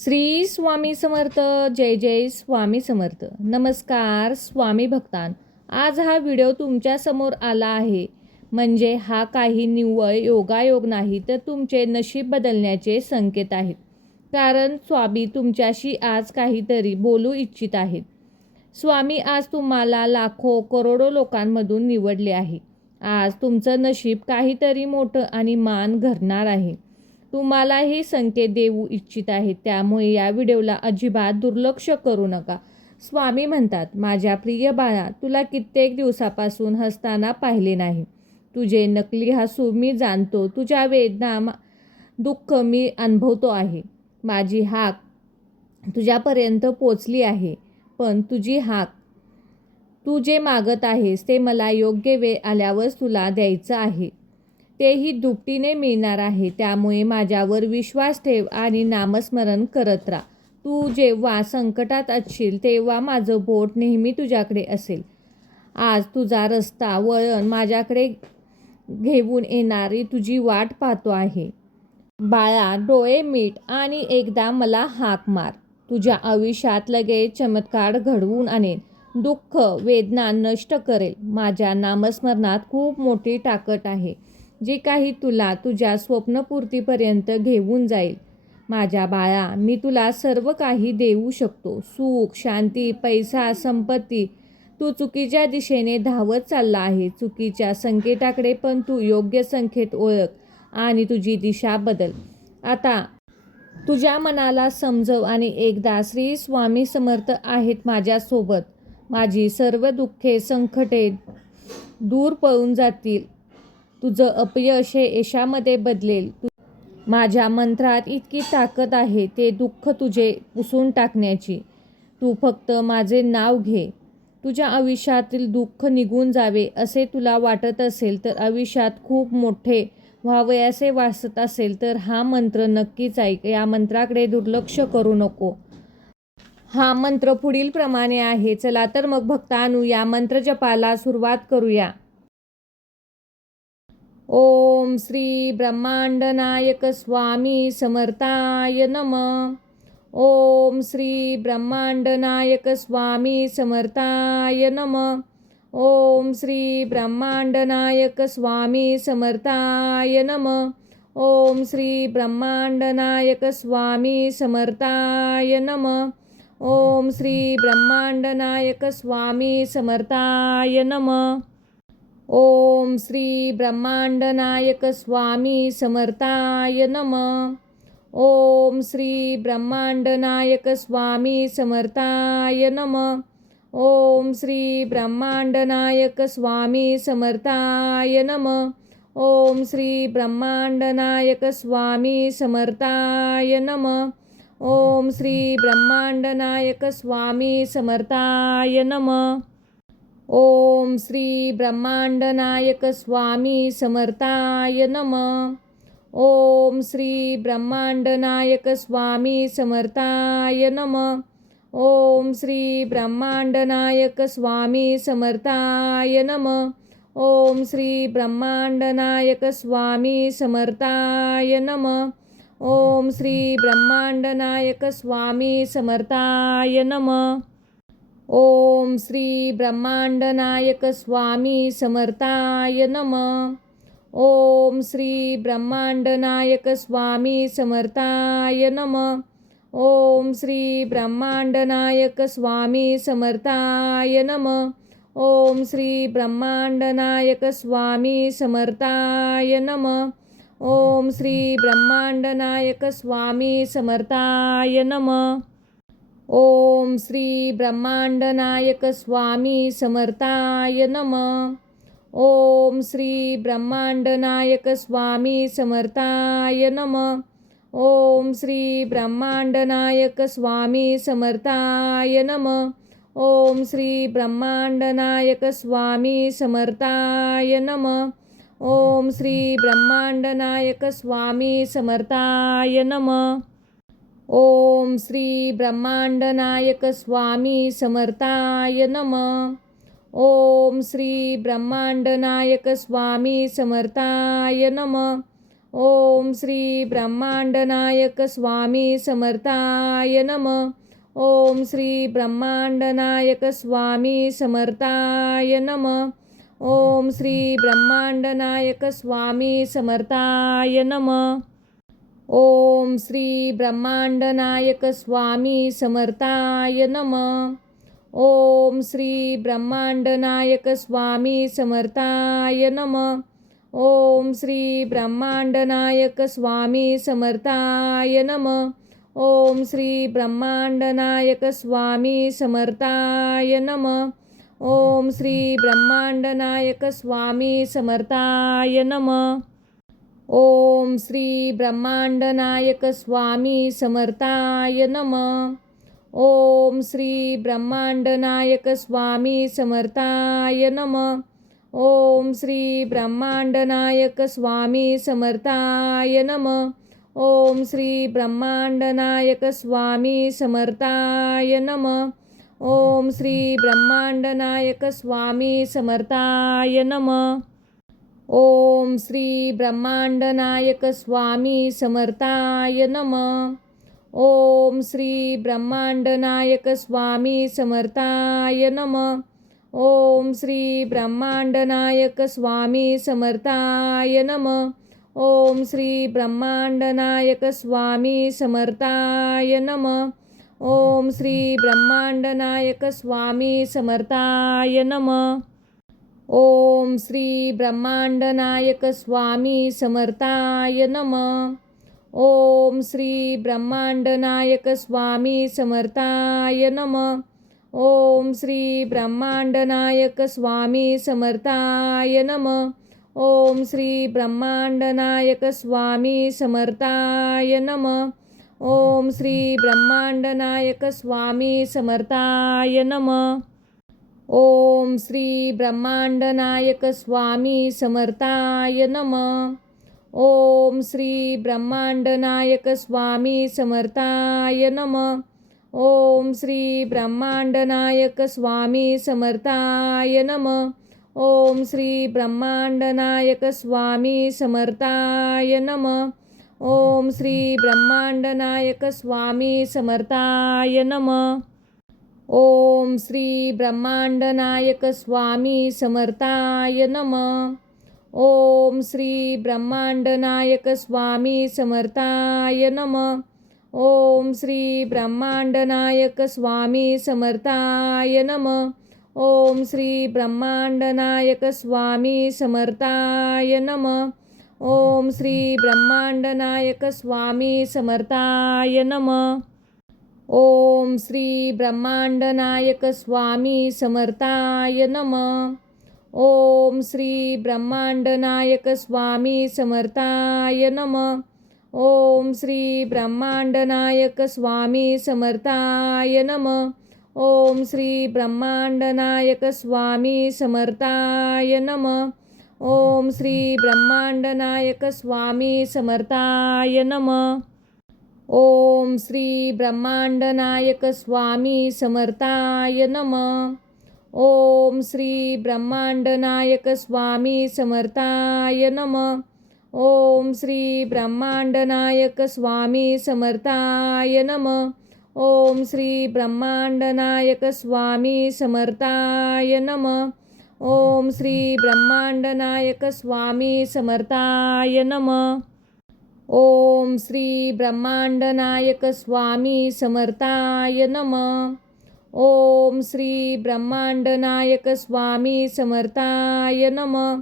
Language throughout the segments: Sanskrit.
श्री स्वामी समर्थ. जय जय स्वामी समर्थ. नमस्कार स्वामी भक्तान. आज हा व्हिडिओ तुमच्या समोर आला आहे म्हणजे हा काही निव्वळ योगायोग नाही तर तुमचे नशीब बदलण्याचे संकेत आहेत. कारण स्वामी तुमच्याशी आज काहीतरी बोलू इच्छित आहेत. स्वामी आज तुम्हाला लाखो करोडो लोकांमधून निवडले आहे. आज तुमचं नशीब काहीतरी मोठं आणि मान घडणार आहे. तुम्हाला हे संकेत देऊ इच्छित आहेत, त्यामुळे या व्हिडिओला अजिबात दुर्लक्ष करू नका. स्वामी म्हणतात, माझ्या प्रिय बाळा, तुला कित्येक दिवसापासून हसताना पाहिले नाही. तुझे नकली हसू मी जाणतो, तुझ्या वेदना दुःख मी अनुभवतो आहे. माझी हाक तुझ्यापर्यंत पोचली आहे, पण तुझी हाक तू जे मागत आहेस ते मला योग्य वेळ आल्यावरच तुला द्यायचं आहे. तेही दुपटीने मिळणार आहे. त्यामुळे माझ्यावर विश्वास ठेव आणि नामस्मरण करत राहा. तू जेव्हा संकटात असशील तेव्हा माझं बोट नेहमी तुझ्याकडे असेल. आज तुझा रस्ता वळण माझ्याकडे घेऊन येणारी तुझी वाट पाहतो आहे. बाळा, डोळे मीट आणि एकदा मला हाक मार. तुझ्या आयुष्यात लगेच चमत्कार घडवून आणेन. दुःख वेदना नष्ट करेल. माझ्या नामस्मरणात खूप मोठी ताकद आहे, जे काही तुला तुझ्या स्वप्नपूर्तीपर्यंत घेऊन जाईल. माझ्या बाळा, मी तुला सर्व काही देऊ शकतो. सुख, शांती, पैसा, संपत्ती. तू चुकीच्या दिशेने धावत चालला आहे, चुकीच्या संकेताकडे, पण तू योग्य संकेत ओळख आणि तुझी दिशा बदल. आता तुझ्या मनाला समजव आणि एकदा श्री स्वामी समर्थ आहेत माझ्यासोबत. माझी सर्व दुःखे संकटे दूर पळून जातील. तुझं अपयश हे यशामध्ये बदलेल. माझ्या मंत्रात इतकी ताकद आहे ते दुःख तुझे पुसून टाकण्याची. तू फक्त माझे नाव घे. तुझ्या आयुष्यातील दुःख निघून जावे असे तुला वाटत असेल तर, आयुष्यात खूप मोठे व्हावे असे वाटत असेल तर हा मंत्र नक्कीच ऐक. या मंत्राकडे दुर्लक्ष करू नको. हा मंत्र पुढील प्रमाणे आहे. चला तर मग भक्तांनो, या मंत्र जपाला सुरुवात करूया. ओम श्री ब्रह्मांड नायक स्वामी समर्थाय नमः. ओम श्री ब्रह्मांड नायक स्वामी समर्थाय नमः. ओम श्री ब्रह्मांड नायक स्वामी समर्थाय नमः. ओम श्री ब्रह्मांड नायक स्वामी समर्थाय नमः. ओम श्री ब्रह्मांड नायक स्वामी समर्थाय नमः. ओम श्री ब्रह्मांड नायक स्वामी समर्थाय नमः. ओम श्री ब्रह्मांड नायक स्वामी समर्थाय नमः. ओम श्री ब्रह्मांड नायक स्वामी समर्थाय नमः. ओम श्री ब्रह्मांड नायक स्वामी समर्थाय नमः. ओम श्री ब्रह्मांड नायक स्वामी समर्थाय नमः. ओम श्री ब्रह्मांड नायक स्वामी समर्थाय नमः. ओम श्री ब्रह्मांड नायक स्वामी समर्थाय नमः. ओम श्री ब्रह्मांड नायक स्वामी समर्थाय नमः. ओम श्री ब्रह्मांड नायक स्वामी समर्थाय नमः. ओम श्री ब्रह्मांड नायक स्वामी समर्थाय नमः. ओम श्री ब्रह्मांड नायक स्वामी समर्थाय नमः. ओम श्री ब्रह्मांड नायक स्वामी समर्थाय नमः. ओम श्री ब्रह्मांड नायक स्वामी समर्थाय नमः. ओम श्री ब्रह्मांड नायक स्वामी समर्थाय नमः. ओम श्री ब्रह्मांड नायक स्वामी समर्थाय नमः. ओम श्री ब्रह्मांड नायक स्वामी समर्थाय नमः. ओम श्री ब्रह्मांड नायक स्वामी समर्थाय नमः. ओम श्री ब्रह्मांड नायक स्वामी समर्थाय नमः. ओम श्री ब्रह्मांड नायक स्वामी समर्थाय नमः. ओम श्री ब्रह्मांड नायक स्वामी समर्थाय नमः. ओम श्री ब्रह्मांड नायक स्वामी समर्थाय नमः. ओम श्री ब्रह्मांड नायक स्वामी समर्थाय नमः. ओम श्री ब्रह्मांडनायक स्वामी समर्थाय नमः. ओम श्री ब्रह्मांडनायक स्वामी समर्थाय नमः. ओम श्री ब्रह्मांडनायक स्वामी समर्थाय नमः. ओम श्री ब्रह्मांडनायक स्वामी समर्थाय नमः. ओम श्री ब्रह्मांडनायक स्वामी समर्थाय नमः. ओम श्री ब्रह्मांडनायक स्वामी समर्थाय नमः. ओम श्री ब्रह्मांडनायक स्वामी समर्थाय नमः. ओम श्री ब्रह्मांडनायक स्वामी समर्थाय नमः. ओम श्री ब्रह्मांडनायक स्वामी समर्थाय नमः. ओम श्री ब्रह्मांडनायक स्वामी समर्थाय नमः. ओम श्री ब्रह्मांडनायक स्वामी समर्थाय नमः. ओम श्री ब्रह्मांडनायक स्वामी समर्थाय नमः. ओम श्री ब्रह्मांडनायक स्वामी समर्थाय नमः. ओम श्री ब्रह्मांडनायक स्वामी समर्थाय नमः. ओम श्री ब्रह्मांडनायक स्वामी समर्थाय नमः. ओम श्री ब्रह्मांडनायक स्वामी समर्थाय नमः. ओम श्री ब्रह्मांडनायक स्वामी समर्थाय नमः. ओम श्री ब्रह्मांडनायक स्वामी समर्थाय नमः. ओम श्री ब्रह्मांडनायक स्वामी समर्थाय नमः. ओम श्री ब्रह्मांडनायक स्वामी समर्थाय नमः. ओम श्री ब्रह्मांडनायक स्वामी समर्थाय नमः. ओम श्री ब्रह्मांडनायक स्वामी समर्थाय नमः. ओम श्री ब्रह्मांडनायक स्वामी समर्थाय नमः. ओम श्री ब्रह्मांडनायक स्वामी समर्थाय नमः. ओम श्री ब्रह्मांडनायक स्वामी समर्थाय नमः. ओम श्री ब्रह्मांडनायक स्वामी समर्थाय नमः. ओम श्री ब्रह्मांडनायक स्वामी समर्थाय नमः. ओम श्री ब्रह्मांडनायक स्वामी समर्थाय नमः. ओम श्री ब्रह्मांडनायक स्वामी समर्थाय नमः. ओम श्री ब्रह्मांडनायक स्वामी समर्थाय नमः. ओम श्री ब्रह्मांडनायक स्वामी समर्थाय नमः. ओम श्री ब्रह्मांडनायक स्वामी समर्थाय नमः. ओम श्री ब्रह्मांडनायक स्वामी समर्थाय नमः. ओम श्री ब्रह्मांडनायक स्वामी समर्थाय नमः. ओम श्री ब्रह्मांडनायक स्वामी समर्थाय नमः. ओम श्री ब्रह्मांडनायक स्वामी समर्थाय नमः. ओम श्री ब्रह्मांडनायक स्वामी समर्थाय नमः. ओम श्री ब्रह्मांडनायक स्वामी समर्थाय नमः. ओम श्री ब्रह्मांडनायक स्वामी समर्थाय नमः. ओम श्री ब्रह्मांडनायक स्वामी समर्थाय नमः. ओम श्री ब्रह्मांडनायक स्वामी समर्थाय नमः. ओम श्री ब्रह्मांडनायक स्वामी समर्थाय नमः. ओम श्री ब्रह्मांडनायक स्वामी समर्थाय नमः. ओम श्री ब्रह्मांडनायक स्वामी समर्थाय नमः. ओम श्री ब्रह्मांडनायक स्वामी समर्थाय नमः.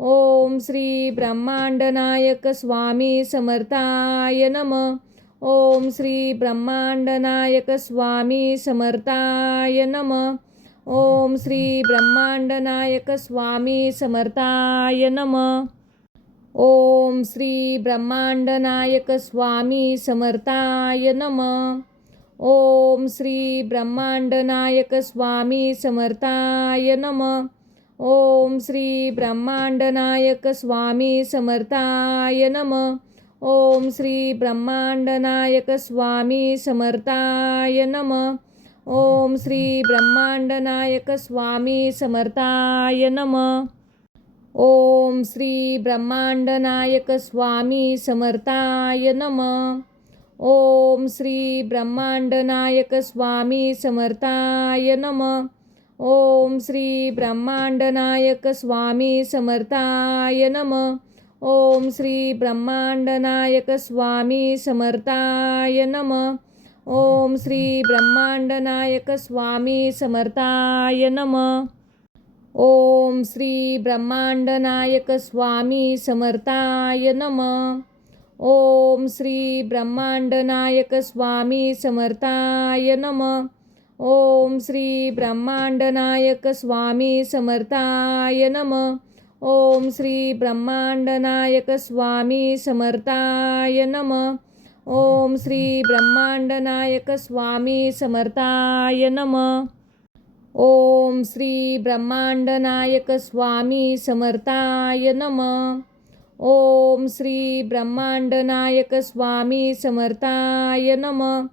ओम श्री ब्रह्मांडनायक स्वामी समर्थाय नमः. ओम श्री ब्रह्मांडनायक स्वामी समर्थाय नमः. ओम श्री ब्रह्मांडनायक स्वामी समर्थाय नमः. ओम श्री ब्रह्मांडनायक स्वामी समर्थाय नमः. ओम श्री ब्रह्मांडनायक स्वामी समर्थाय नमः. ओम श्री ब्रह्मांडनायक स्वामी समर्थाय नमः. ओम श्री ब्रह्मांडनायक स्वामी समर्थाय नमः. ओम श्री ब्रह्मांडनायक स्वामी समर्थाय नमः. ओम श्री ब्रह्मांडनायक स्वामी समर्थाय नमः. ओम श्री ब्रह्मांडनायक स्वामी समर्थाय नमः. ओम श्री ब्रह्मांडनायक स्वामी समर्थाय नमः. ओम श्री ब्रह्मांडनायक स्वामी समर्थाय नमः. ओम श्री ब्रह्मांडनायक स्वामी समर्थाय नमः. ओम श्री ब्रह्मांडनायक स्वामी समर्थाय नमः. ओम श्री ब्रह्मांडनायक स्वामी समर्थाय नमः. ओम श्री ब्रह्मांडनायक स्वामी समर्थाय नमः. ओम श्री ब्रह्मांडनायक स्वामी समर्थाय नमः. ओम श्री ब्रह्मांडनायक स्वामी समर्थाय नमः. ओम श्री ब्रह्मांडनायक स्वामी समर्थाय नमः. ओम श्री ब्रह्मांडनायक स्वामी समर्थाय नमः.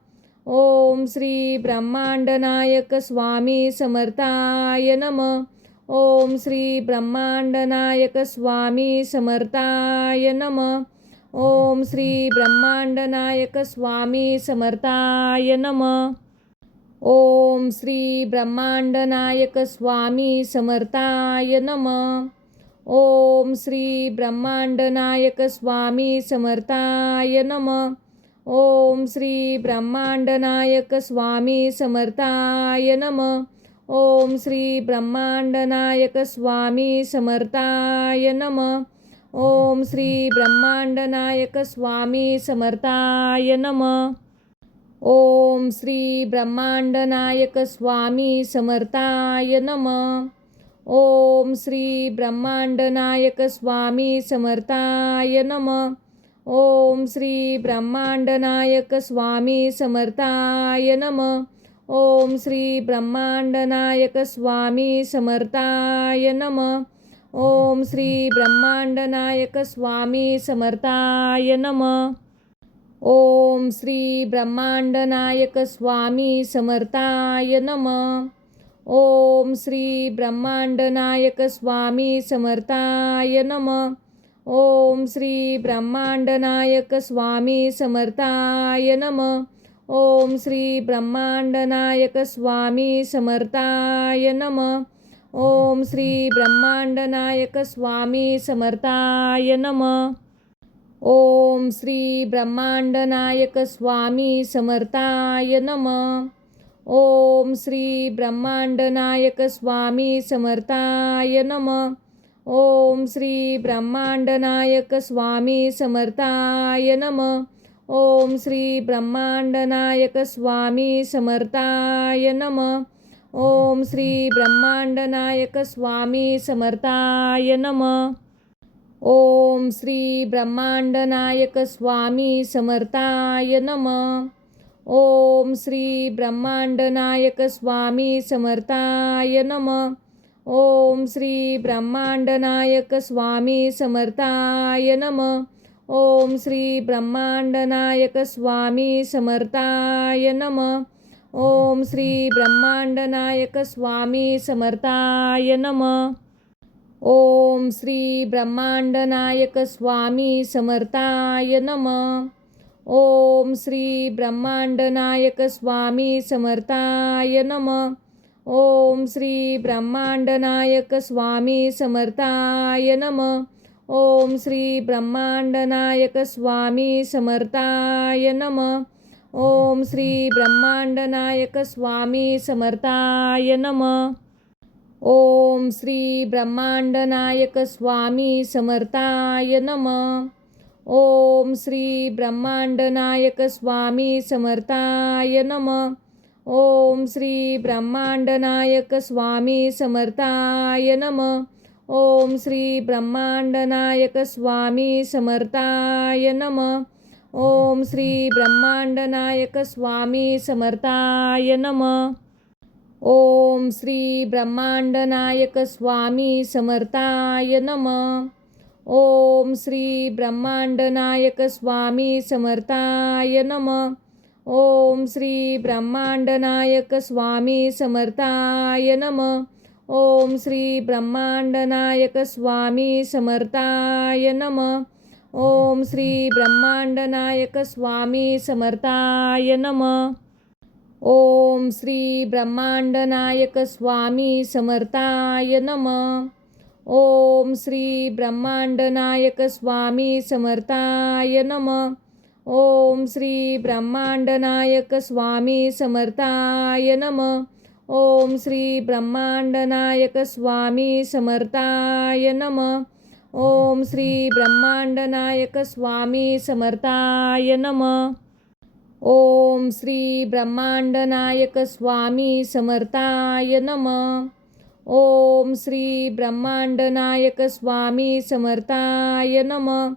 ओम श्री ब्रह्मांडनायक स्वामी समर्थाय नमः. ओम श्री ब्रह्मांडनायक स्वामी समर्थाय नमः. ओम श्री ब्रह्मांडनायक स्वामी समर्थाय नमः. ओम श्री ब्रह्मांडनायक स्वामी समर्थाय नमः. ओम श्री ब्रह्मांडनायक स्वामी समर्थाय नमः. ओम श्री ब्रह्मांडनायक स्वामी समर्थाय नमः. ओम श्री ब्रह्मांडनायक स्वामी समर्थाय नमः. ओम श्री ब्रह्मांडनायक स्वामी समर्थाय नमः. ओम श्री ब्रह्मांडनायक स्वामी समर्थाय नमः. ओम श्री ब्रह्मांडनायक स्वामी समर्थाय नमः. ओम श्री ब्रह्मांडनायक स्वामी समर्थाय नमः. ओम श्री ब्रह्मांडनायक स्वामी समर्थाय नमः. ओम श्री ब्रह्मांडनायक स्वामी समर्थाय नमः. ओम श्री ब्रह्मांडनायक स्वामी समर्थाय नमः. ओम श्री ब्रह्मांडनायक स्वामी समर्थाय नमः. ओम श्री ब्रह्मांडनायक स्वामी समर्थाय नमः. ओम श्री ब्रह्मांडनायक स्वामी समर्थाय नमः. ओम श्री ब्रह्मांडनायक स्वामी समर्थाय नमः. ओम श्री ब्रह्मांडनायक स्वामी समर्थाय नमः. ओम श्री ब्रह्मांडनायक स्वामी समर्थाय नमः. ओम श्री ब्रह्मांडनायक स्वामी समर्थाय नमः. ओम श्री ब्रह्मांडनायक स्वामी समर्थाय नमः. ओम श्री ब्रह्मांडनायक स्वामी समर्थाय नमः. ओम श्री ब्रह्मांडनायक स्वामी समर्थाय नमः. ओम श्री ब्रह्मांडनायक स्वामी समर्थाय नमः. ओम श्री ब्रह्मांडनायक स्वामी समर्थाय नमः. ओम श्री ब्रह्मांडनायक स्वामी समर्थाय नमः. ओम श्री ब्रह्मांडनायक स्वामी समर्थाय नमः. ओम श्री ब्रह्मांडनायक स्वामी समर्थाय नमः. ओम श्री ब्रह्मांडनायक स्वामी समर्थाय नमः. ओम श्री ब्रह्मांडनायक स्वामी समर्थाय नमः. ओम श्री ब्रह्मांडनायक स्वामी समर्थाय नमः. ओम श्री ब्रह्मांडनायक स्वामी समर्थाय नमः. ओम श्री ब्रह्मांडनायक स्वामी समर्थाय नमः. ओम श्री ब्रह्मांडनायक स्वामी समर्थाय नमः. ओम श्री ब्रह्मांडनायक स्वामी समर्थाय नमः. ओम श्री ब्रह्मांडनायक स्वामी समर्थाय नमः. ओम श्री ब्रह्मांडनायक स्वामी समर्थाय नमः. ओम श्री ब्रह्मांडनायक स्वामी समर्थाय नमः. ओम श्री ब्रह्मांडनायक स्वामी समर्थाय नमः. ओम श्री ब्रह्मांडनायक स्वामी समर्थाय नमः. ओम श्री ब्रह्मांडनायक स्वामी समर्थाय नमः. ओम श्री ब्रह्मांडनायक स्वामी समर्थाय नमः. ओम श्री ब्रह्मांडनायक स्वामी समर्थाय नमः. ओम श्री ब्रह्मांडनायक स्वामी समर्थाय नमः. ओम श्री ब्रह्मांडनायक स्वामी समर्थाय नमः. ओम श्री ब्रह्मांडनायक स्वामी समर्थाय नमः. ओम श्री ब्रह्मांडनायक स्वामी समर्थाय नमः. ओम श्री ब्रह्मांडनायक स्वामी समर्थाय नमः. ओम श्री ब्रह्मांडनायक स्वामी समर्थाय नमः.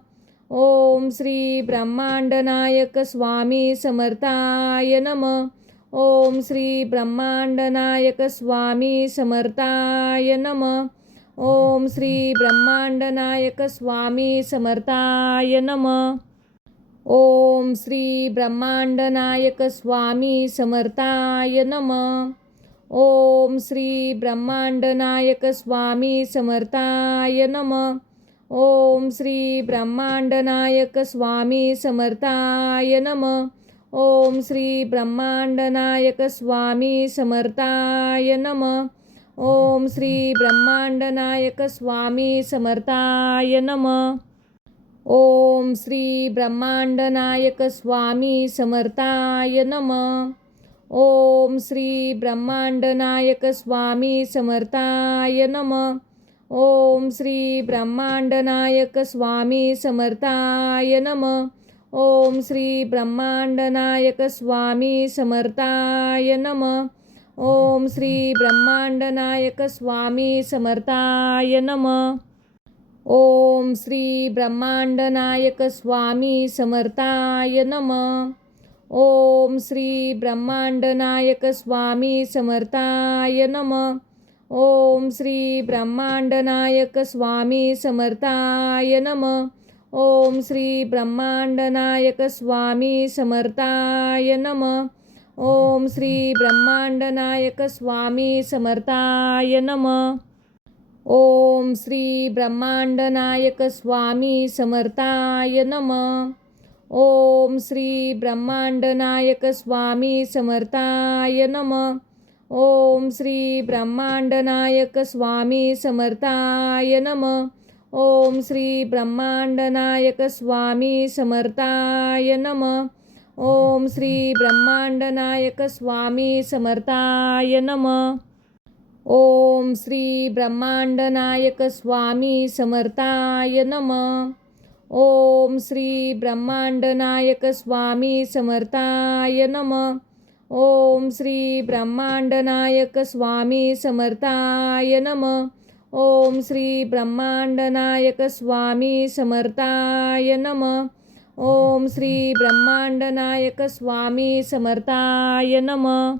ओम श्री ब्रह्मांडनायक स्वामी समर्थाय नमः. ओम श्री ब्रह्मांडनायक स्वामी समर्थाय नमः. ओम श्री ब्रह्मांडनायक स्वामी समर्थाय नमः. ओम श्री ब्रह्मांडनायक स्वामी समर्थाय नमः. ओम श्री ब्रह्मांडनायक स्वामी समर्थाय नमः. ओम श्री ब्रह्मांडनायक स्वामी समर्थाय नमः. ओम श्री ब्रह्मांडनायक स्वामी समर्थाय नमः. ओम श्री ब्रह्मांडनायक स्वामी समर्थाय नमः. ओम श्री ब्रह्मांडनायक स्वामी समर्थाय नमः. ओम श्री ब्रह्मांडनायक स्वामी समर्थाय नमः. ओम श्री ब्रह्मांडनायक स्वामी समर्थाय नमः. ओम श्री ब्रह्मांडनायक स्वामी समर्थाय नमः. ओम श्री ब्रह्मांडनायक स्वामी समर्थाय नमः. ओम श्री ब्रह्मांडनायक स्वामी समर्थाय नमः. ओम श्री ब्रह्मांडनायक स्वामी समर्थाय नमः. ओम श्री ब्रह्मांडनायक स्वामी समर्थाय नमः. ओम श्री ब्रह्मांडनायक स्वामी समर्थाय नमः. ओम श्री ब्रह्मांडनायक स्वामी समर्थाय नमः. ओम श्री ब्रह्मांडनायक स्वामी समर्थाय नमः. ओम श्री ब्रह्मांडनायक स्वामी समर्थाय नमः. ओम श्री ब्रह्मांडनायक स्वामी समर्थाय नमः. ओम श्री ब्रह्मांडनायक स्वामी समर्थाय नमः. ओम श्री ब्रह्मांडनायक स्वामी समर्थाय नमः. ओम श्री ब्रह्मांडनायक स्वामी समर्थाय नमः. ओम श्री ब्रह्मांडनायक स्वामी समर्थाय नमः. ओम श्री ब्रह्मांडनायक स्वामी समर्थाय नमः. ओम श्री ब्रह्मांडनायक स्वामी समर्थाय नमः. ओम श्री ब्रह्मांडनायक स्वामी समर्थाय नमः.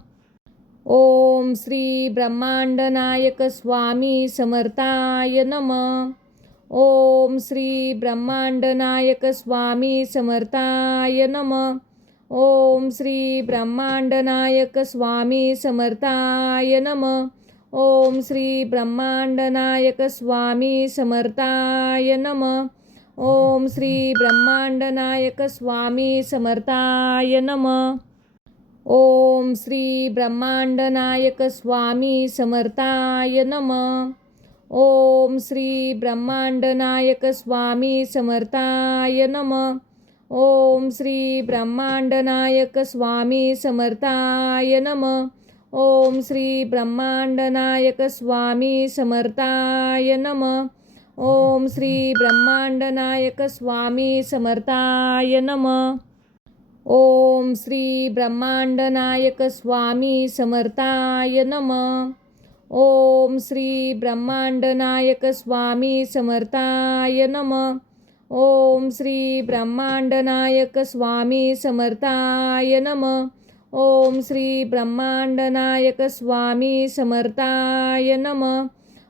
ओम श्री ब्रह्मांडनायक स्वामी समर्थाय नमः. ओम श्री ब्रह्मांडनायक स्वामी समर्थाय नमः. ओम श्री ब्रह्मांडनायक स्वामी समर्थाय नमः. ओम श्री ब्रह्मांडनायक स्वामी समर्थाय नमः. ओम श्री ब्रह्मांडनायक स्वामी समर्थाय नमः. ओम श्री ब्रह्मांडनायक स्वामी समर्थाय नमः. ओम श्री ब्रह्मांडनायक स्वामी समर्थाय नमः. ओम श्री ब्रह्मांडनायक स्वामी समर्थाय नमः. ओम श्री ब्रह्मांडनायक स्वामी समर्थाय नमः. ओम श्री ब्रह्मांडनायक स्वामी समर्थाय नमः. ओम श्री ब्रह्मांडनायक स्वामी समर्थाय नमः. ओम श्री ब्रह्मांडनायक स्वामी समर्थाय नमः. ओम श्री ब्रह्मांडनायक स्वामी समर्थाय नमः. ओम श्री ब्रह्मांडनायक स्वामी समर्थाय नमः.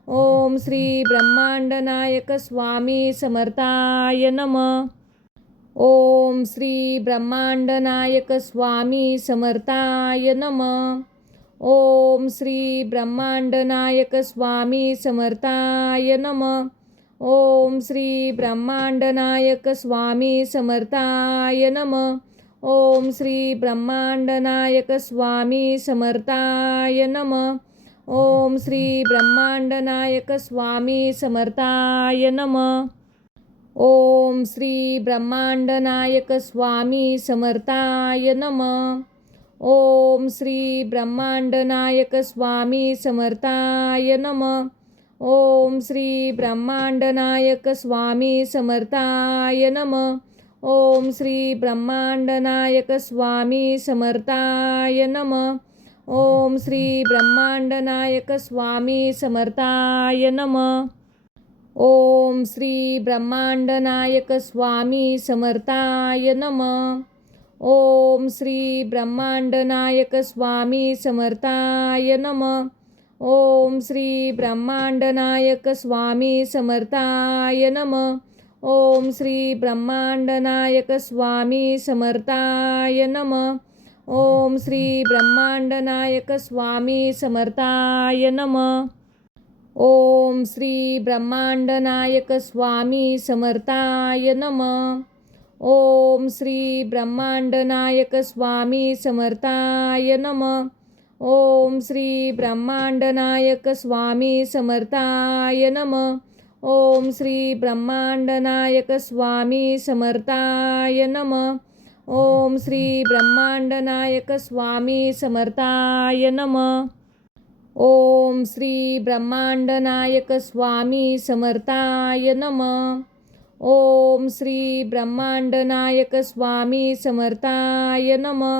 ओम श्री ब्रह्मांडनायक स्वामी समर्थाय नमः. ओम श्री ब्रह्मांडनायक स्वामी समर्थाय नमः. ओम श्री ब्रह्मांडनायक स्वामी समर्थाय नमः. ओम श्री ब्रह्मांडनायक स्वामी समर्थाय नमः. ओम श्री ब्रह्मांडनायक स्वामी समर्थाय नमः. ओम श्री ब्रह्मांडनायक स्वामी समर्थाय नमः. ओम श्री ब्रह्मांडनायक स्वामी समर्थाय नमः. ओम श्री ब्रह्मांडनायक स्वामी समर्थाय नमः. ओम श्री ब्रह्मांडनायक स्वामी समर्थाय नमः. ओम श्री ब्रह्मांडनायक स्वामी समर्थाय नमः. ओम श्री ब्रह्मांडनायक स्वामी समर्थाय नमः. ओम श्री ब्रह्मांडनायक स्वामी समर्थाय नमः. ओम श्री ब्रह्मांडनायक स्वामी समर्थाय नमः. ओम श्री ब्रह्मांडनायक स्वामी समर्थाय नमः. ओम श्री ब्रह्मांडनायक स्वामी समर्थाय नमः. ओम श्री ब्रह्मांडनायक स्वामी समर्थाय नमः. ओम श्री ब्रह्मांडनायक स्वामी समर्थाय नमः. ओम श्री ब्रह्मांडनायक स्वामी समर्थाय नमः. ओम श्री ब्रह्मांडनायक स्वामी समर्थाय नमः. ओम श्री ब्रह्मांडनायक स्वामी समर्थाय नमः. ओम श्री ब्रह्मांडनायक स्वामी समर्थाय नमः. ओम श्री ब्रह्मांडनायक स्वामी समर्थाय नमः. ओम श्री ब्रह्मांडनायक स्वामी समर्थाय नमः.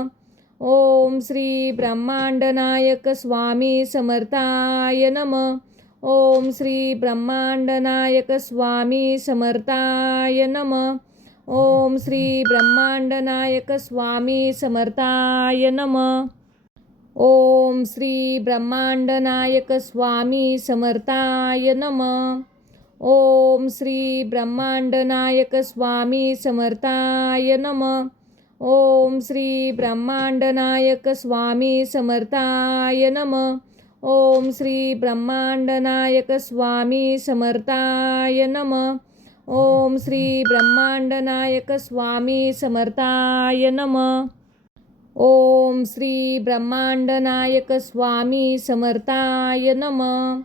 ओम श्री ब्रह्मांडनायक स्वामी समर्थाय नमः. ओम श्री ब्रह्मांडनायक स्वामी समर्थाय नमः. ओम श्री ब्रह्मांडनायक स्वामी समर्थाय नमः. ओम श्री ब्रह्मांडनायक स्वामी समर्थाय नमः. ओम श्री ब्रह्मांडनायक स्वामी समर्थाय नमः. ओम श्री ब्रह्मांडनायक स्वामी समर्थाय नमः. ओम श्री ब्रह्मांडनायक स्वामी समर्थाय नमः. ओम श्री ब्रह्मांडनायक स्वामी समर्थाय नमः. ओम श्री ब्रह्मांडनायक स्वामी समर्थाय नमः.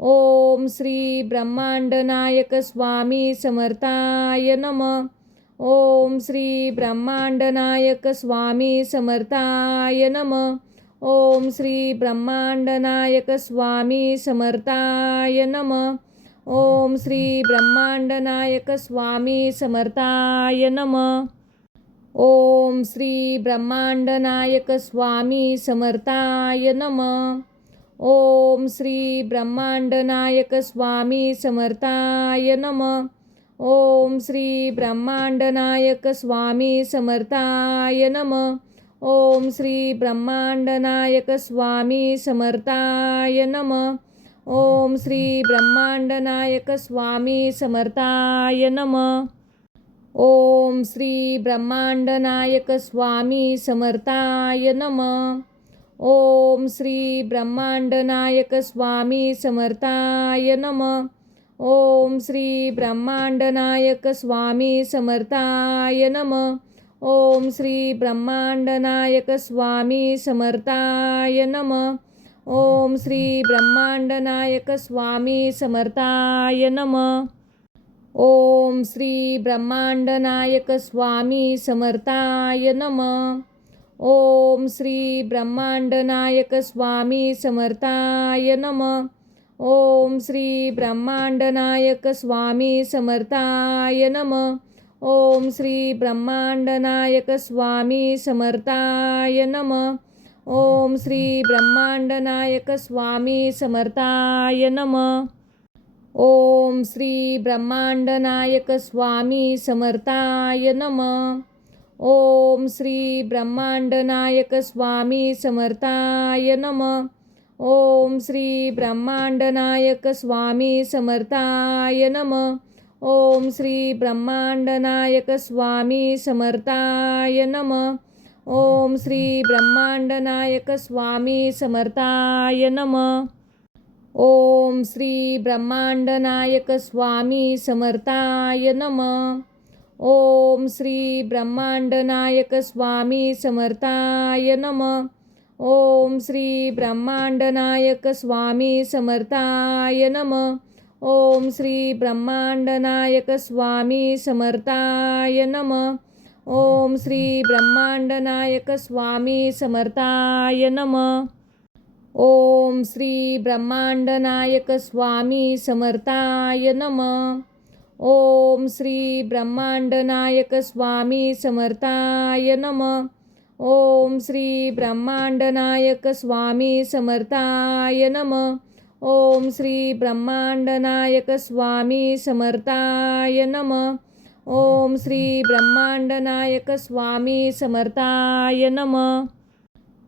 ओम श्री ब्रह्मांडनायक स्वामी समर्थाय नमः. ओम श्री ब्रह्मांडनायक स्वामी समर्थाय नमः. ओम श्री ब्रह्मांडनायक स्वामी समर्थाय नमः. ओम श्री ब्रह्मांडनायक स्वामी समर्थाय नमः. ओम श्री ब्रह्मांडनायक स्वामी समर्थाय नमः. ओम श्री ब्रह्मांडनायक स्वामी समर्थाय नमः. ओम श्री ब्रह्मांडनायक स्वामी समर्थाय नमः. ओम श्री ब्रह्मांडनायक स्वामी समर्थाय नमः. ओम श्री ब्रह्मांडनायक स्वामी समर्थाय नमः. ओम श्री ब्रह्मांडनायक स्वामी समर्थाय नमः. ओम श्री ब्रह्मांडनायक स्वामी समर्थाय नमः. ओम श्री ब्रह्मांडनायक स्वामी समर्थाय नमः. ओम श्री ब्रह्मांडनायक स्वामी समर्थाय नमः. ओम श्री ब्रह्मांडनायक स्वामी समर्थाय नमः. ओम श्री ब्रह्मांडनायक स्वामी समर्थाय नमः. ओम श्री ब्रह्मांडनायक स्वामी समर्थाय नमः. ओम श्री ब्रह्मांडनायक स्वामी समर्थाय नमः. ओम श्री ब्रह्मांडनायक स्वामी समर्थाय नमः. ओम श्री ब्रह्मांडनायक स्वामी समर्थाय नमः. ओम श्री ब्रह्मांडनायक स्वामी समर्थाय नमः. ओम श्री ब्रह्मांडनायक स्वामी समर्थाय नमः. ओम श्री ब्रह्मांडनायक स्वामी समर्थाय नमः. ओम श्री ब्रह्मांडनायक स्वामी समर्थाय नमः. ओम श्री ब्रह्मांडनायक स्वामी समर्थाय नमः. ओम श्री ब्रह्मांडनायक स्वामी समर्थाय नमः. ओम श्री ब्रह्मांडनायक स्वामी समर्थाय नमः. ओम श्री ब्रह्मांडनायक स्वामी समर्थाय नमः. ओम श्री ब्रह्मांडनायक स्वामी समर्थाय नमः. ओम श्री ब्रह्मांडनायक स्वामी समर्थाय नमः. ओम श्री ब्रह्मांडनायक स्वामी समर्थाय नमः. ओम श्री ब्रह्मांडनायक स्वामी समर्थाय नमः. ओम श्री ब्रह्मांडनायक स्वामी समर्थाय नमः. ओम श्री ब्रह्मांडनायक स्वामी समर्थाय नमः. ओम श्री ब्रह्मांडनायक स्वामी समर्थाय नमः.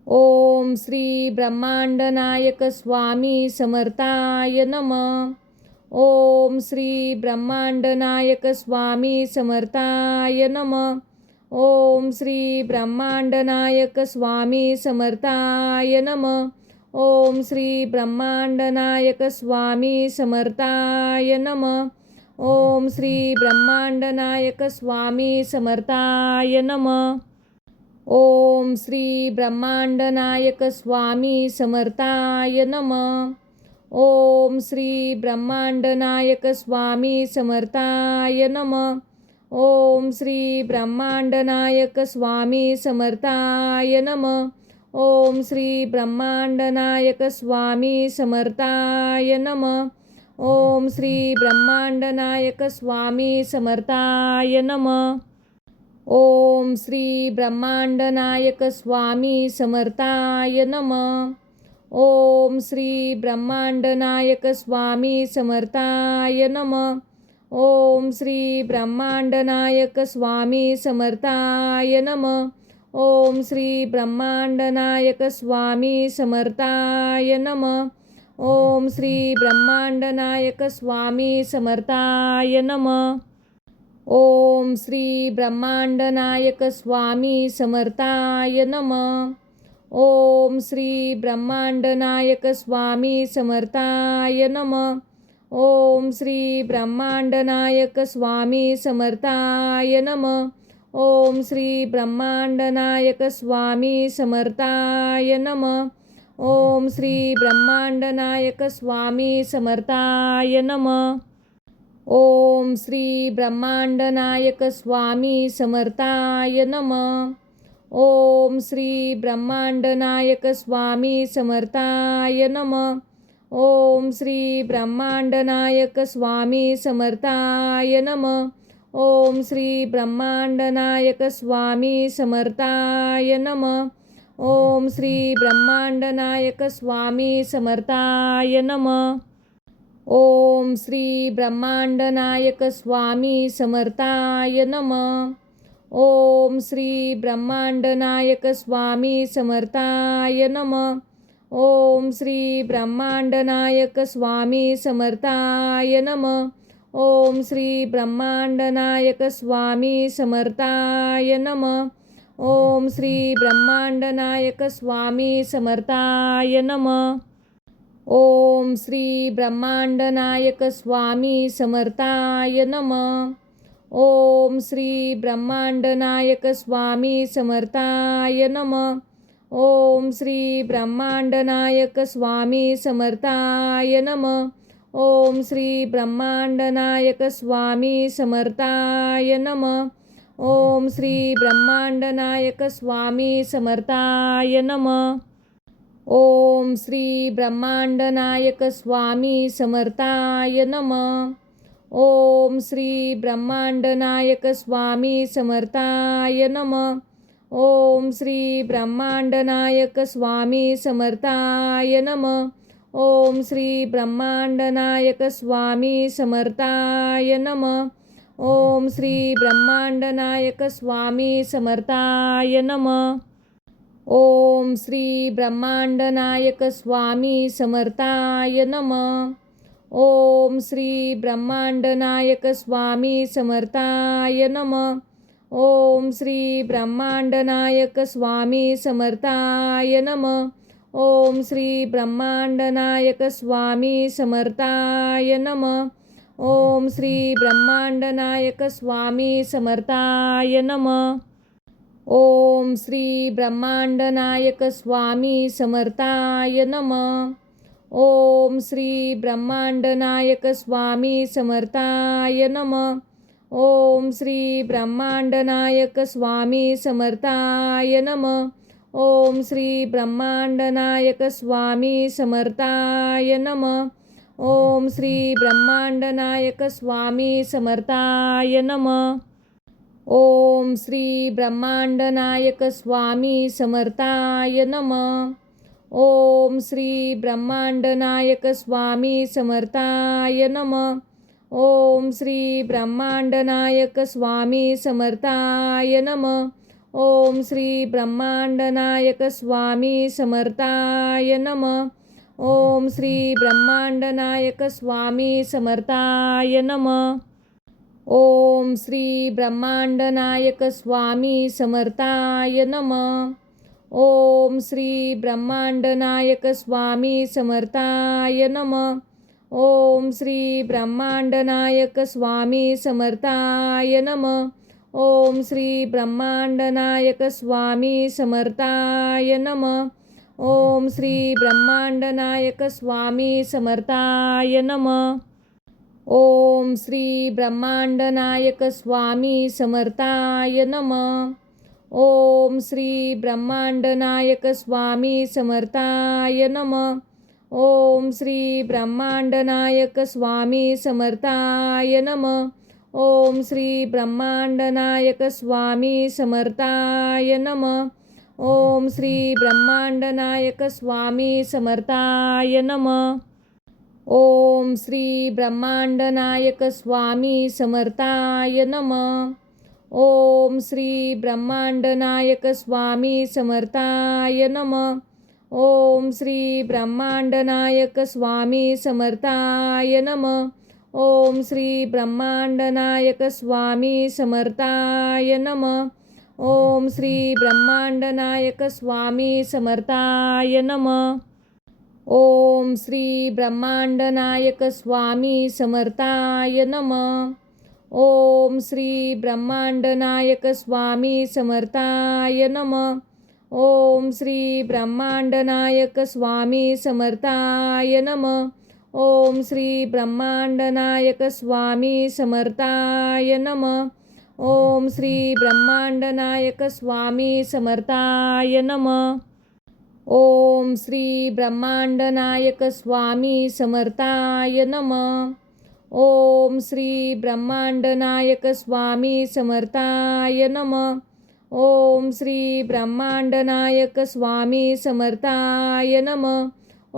ओम श्री ब्रह्मांडनायक स्वामी समर्थाय नमः. ओम श्री ब्रह्मांडनायक स्वामी समर्थाय नमः. ओम श्री ब्रह्मांडनायक स्वामी समर्थाय नमः. ओम श्री ब्रह्मांडनायक स्वामी समर्थाय नमः. ओम श्री ब्रह्मांडनायक स्वामी समर्थाय नमः. ओम श्री ब्रह्मांडनायक स्वामी समर्थाय नमः. ओम श्री ब्रह्मांडनायक स्वामी समर्थाय नमः. ओम श्री ब्रह्मांडनायक स्वामी समर्थाय नमः. ओम श्री ब्रह्मांडनायक स्वामी समर्थाय नमः. ओम श्री ब्रह्मांडनायक स्वामी समर्थाय नमः. ओम श्री ब्रह्मांडनायक स्वामी समर्थाय नमः. ओम श्री ब्रह्मांडनायक स्वामी समर्थाय नमः. ओम श्री ब्रह्मांडनायक स्वामी समर्थाय नमः. ओम श्री ब्रह्मांडनायक स्वामी समर्थाय नमः. ओम श्री ब्रह्मांडनायक स्वामी समर्थाय नमः. ओम श्री ब्रह्मांडनायक स्वामी समर्थाय नमः. ओम श्री ब्रह्मांडनायक स्वामी समर्थाय नमः. ओम श्री ब्रह्मांडनायक स्वामी समर्थाय नमः. ओम श्री ब्रह्मांडनायक स्वामी समर्थाय नमः. ओम श्री ब्रह्मांडनायक स्वामी समर्थाय नमः. ओम श्री ब्रह्मांडनायक स्वामी समर्थाय नमः. ओम श्री ब्रह्मांडनायक स्वामी समर्थाय नमः. ओम श्री ब्रह्मांडनायक स्वामी समर्थाय नमः. ओम श्री ब्रह्मांडनायक स्वामी समर्थाय नमः. ओम श्री ब्रह्मांडनायक स्वामी समर्थाय नमः. ओम श्री ब्रह्मांडनायक स्वामी समर्थाय नमः. ओम श्री ब्रह्मांडनायक स्वामी समर्थाय नमः. ओम श्री ब्रह्मांडनायक स्वामी समर्थाय नमः. ओम श्री ब्रह्मांडनायक स्वामी समर्थाय नमः. ओम श्री ब्रह्मांडनायक स्वामी समर्थाय नमः. ओम श्री ब्रह्मांडनायक स्वामी समर्थाय नमः. ओम श्री ब्रह्मांडनायक स्वामी समर्थाय नमः. ओम श्री ब्रह्मांडनायक स्वामी समर्थाय नमः. ओम श्री ब्रह्मांडनायक स्वामी समर्थाय नमः. ओम श्री ब्रह्मांडनायक स्वामी समर्थाय नमः. ओम श्री ब्रह्मांडनायक स्वामी समर्थाय नमः. ओम श्री ब्रह्मांडनायक स्वामी समर्थाय नमः. ओम श्री ब्रह्मांडनायक स्वामी समर्थाय नमः. ओम श्री ब्रह्मांडनायक स्वामी समर्थाय नमः. ओम श्री ब्रह्मांडनायक स्वामी समर्थाय नमः. ओम श्री ब्रह्मांडनायक स्वामी समर्थाय नमः. ओम श्री ब्रह्मांडनायक स्वामी समर्थाय नमः. ओम श्री ब्रह्मांडनायक स्वामी समर्थाय नमः. ओम श्री ब्रह्मांडनायक स्वामी समर्थाय नमः. ओम श्री ब्रह्मांडनायक स्वामी समर्थाय नमः. ओम श्री ब्रह्मांडनायक स्वामी समर्थाय नमः. ओम श्री ब्रह्मांडनायक स्वामी समर्थाय नमः. ओम श्री ब्रह्मांडनायक स्वामी समर्थाय नमः. ओम श्री ब्रह्मांडनायक स्वामी समर्थाय नमः. ओम श्री ब्रह्मांडनायक स्वामी समर्थाय नमः. ओम श्री ब्रह्मांडनायक स्वामी समर्थाय नमः. ओम श्री ब्रह्मांडनायक स्वामी समर्थाय नमः. ओम श्री ब्रह्मांडनायक स्वामी समर्थाय नमः. ओम श्री ब्रह्मांडनायक स्वामी समर्थाय नमः. ओम श्री ब्रह्मांडनायक स्वामी समर्थाय नमः. ओम श्री ब्रह्मांडनायक स्वामी समर्थाय नमः. ओम श्री ब्रह्मांडनायक स्वामी समर्थाय नमः. ओम श्री ब्रह्मांडनायक स्वामी समर्थाय नमः. ओम श्री ब्रह्मांडनायक स्वामी समर्थाय नमः. ओम श्री ब्रह्मांडनायक स्वामी समर्थाय नमः. ओम श्री ब्रह्मांडनायक स्वामी समर्थाय नमः. ओम श्री ब्रह्मांडनायक स्वामी समर्थाय नमः. ओम श्री ब्रह्मांडनायक स्वामी समर्थाय नमः. ओम श्री ब्रह्मांडनायक स्वामी समर्थाय नमः. ओम श्री ब्रह्मांडनायक स्वामी समर्थाय नमः. ओम श्री ब्रह्मांडनायक स्वामी समर्थाय नमः. ओम श्री ब्रह्मांडनायक स्वामी समर्थाय नमः. ओम श्री ब्रह्मांडनायक स्वामी समर्थाय नमः. ओम श्री ब्रह्मांडनायक स्वामी समर्थाय नमः. ओम श्री ब्रह्मांडनायक स्वामी समर्थाय नमः. ओम श्री ब्रह्मांडनायक स्वामी समर्थाय नमः. ओम श्री ब्रह्मांडनायक स्वामी समर्थाय नमः. ओम श्री ब्रह्मांडनायक स्वामी समर्थाय नमः. ओम श्री ब्रह्मांडनायक स्वामी समर्थाय नमः. ओम श्री ब्रह्मांडनायक स्वामी समर्थाय नमः. ओम श्री ब्रह्मांडनायक स्वामी समर्थाय नमः. ओम श्री ब्रह्मांडनायक स्वामी समर्थाय नमः. ओम श्री ब्रह्मांडनायक स्वामी समर्थाय नमः.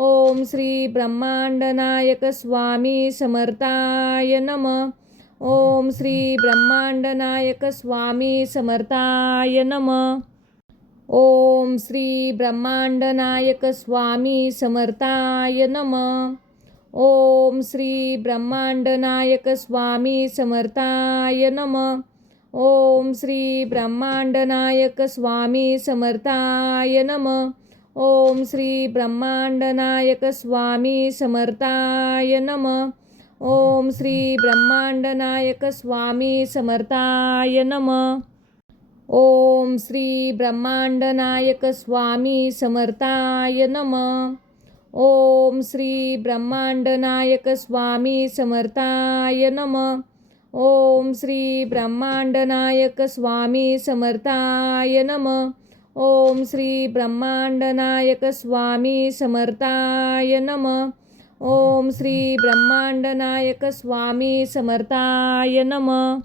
ओम श्री ब्रह्मांडनायक स्वामी समर्थाय नमः. ओम श्री ब्रह्मांडनायक स्वामी समर्थाय नमः. ओम श्री ब्रह्मांडनायक स्वामी समर्थाय नमः. ओम श्री ब्रह्मांडनायक स्वामी समर्थाय नमः. ओम श्री ब्रह्मांडनायक स्वामी समर्थाय नमः. ओम श्री ब्रह्मांडनायक स्वामी समर्थाय नमः. ओम श्री ब्रह्मांडनायक स्वामी समर्थाय नमः. ओम श्री ब्रह्मांडनायक स्वामी समर्थाय नमः. ओम श्री ब्रह्मांडनायक स्वामी समर्थाय नमः. ओम श्री ब्रह्मांडनायक स्वामी समर्थाय नमः. ओम श्री ब्रह्मांडनायक स्वामी समर्थाय नमः. ओम श्री ब्रह्मांडनायक स्वामी समर्थाय नमः.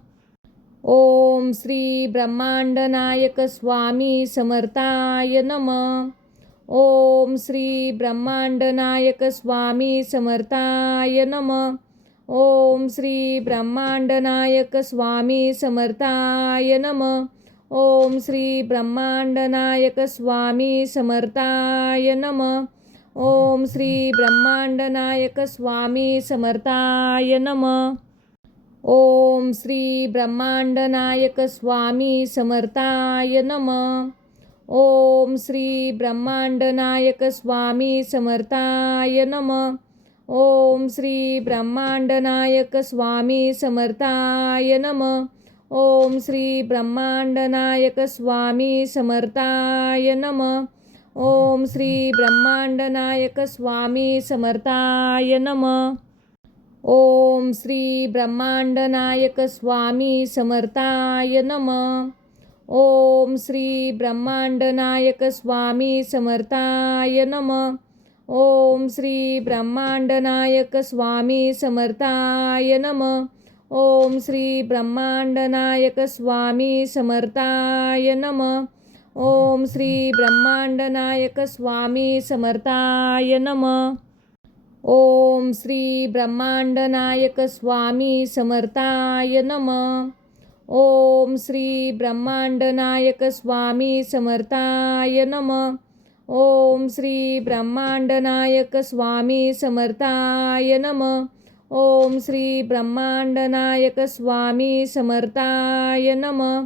ओम श्री ब्रह्मांडनायक स्वामी समर्थाय नमः. ओम श्री ब्रह्मांडनायक स्वामी समर्थाय नमः. ओम श्री ब्रह्मांडनायक स्वामी समर्थाय नमः. ओम श्री ब्रह्मांडनायक स्वामी समर्थाय नमः. ओम श्री ब्रह्मांडनायक स्वामी समर्थाय नमः. ओम श्री ब्रह्मांडनायक स्वामी समर्थाय नमः. ओम श्री ब्रह्मांडनायक स्वामी समर्थाय नमः. ओम श्री ब्रह्मांडनायक स्वामी समर्थाय नमः. ओम श्री ब्रह्मांडनायक स्वामी समर्थाय नमः. ओम श्री ब्रह्मांडनायक स्वामी समर्थाय नमः. ओम श्री ब्रह्मांडनायक स्वामी समर्थाय नमः. ओम श्री ब्रह्मांडनायक स्वामी समर्थाय नमः. ओम श्री ब्रह्मांडनायक स्वामी समर्थाय नमः. ओम श्री ब्रह्मांडनायक स्वामी समर्थाय नमः. ओम श्री ब्रह्मांडनायक स्वामी समर्थाय नमः. ओम श्री ब्रह्मांडनायक स्वामी समर्थाय नमः. ओम श्री ब्रह्मांडनायक स्वामी समर्थाय नमः. ओम श्री ब्रह्मांडनायक स्वामी समर्थाय नमः. ओम श्री ब्रह्मांडनायक स्वामी समर्थाय नमः.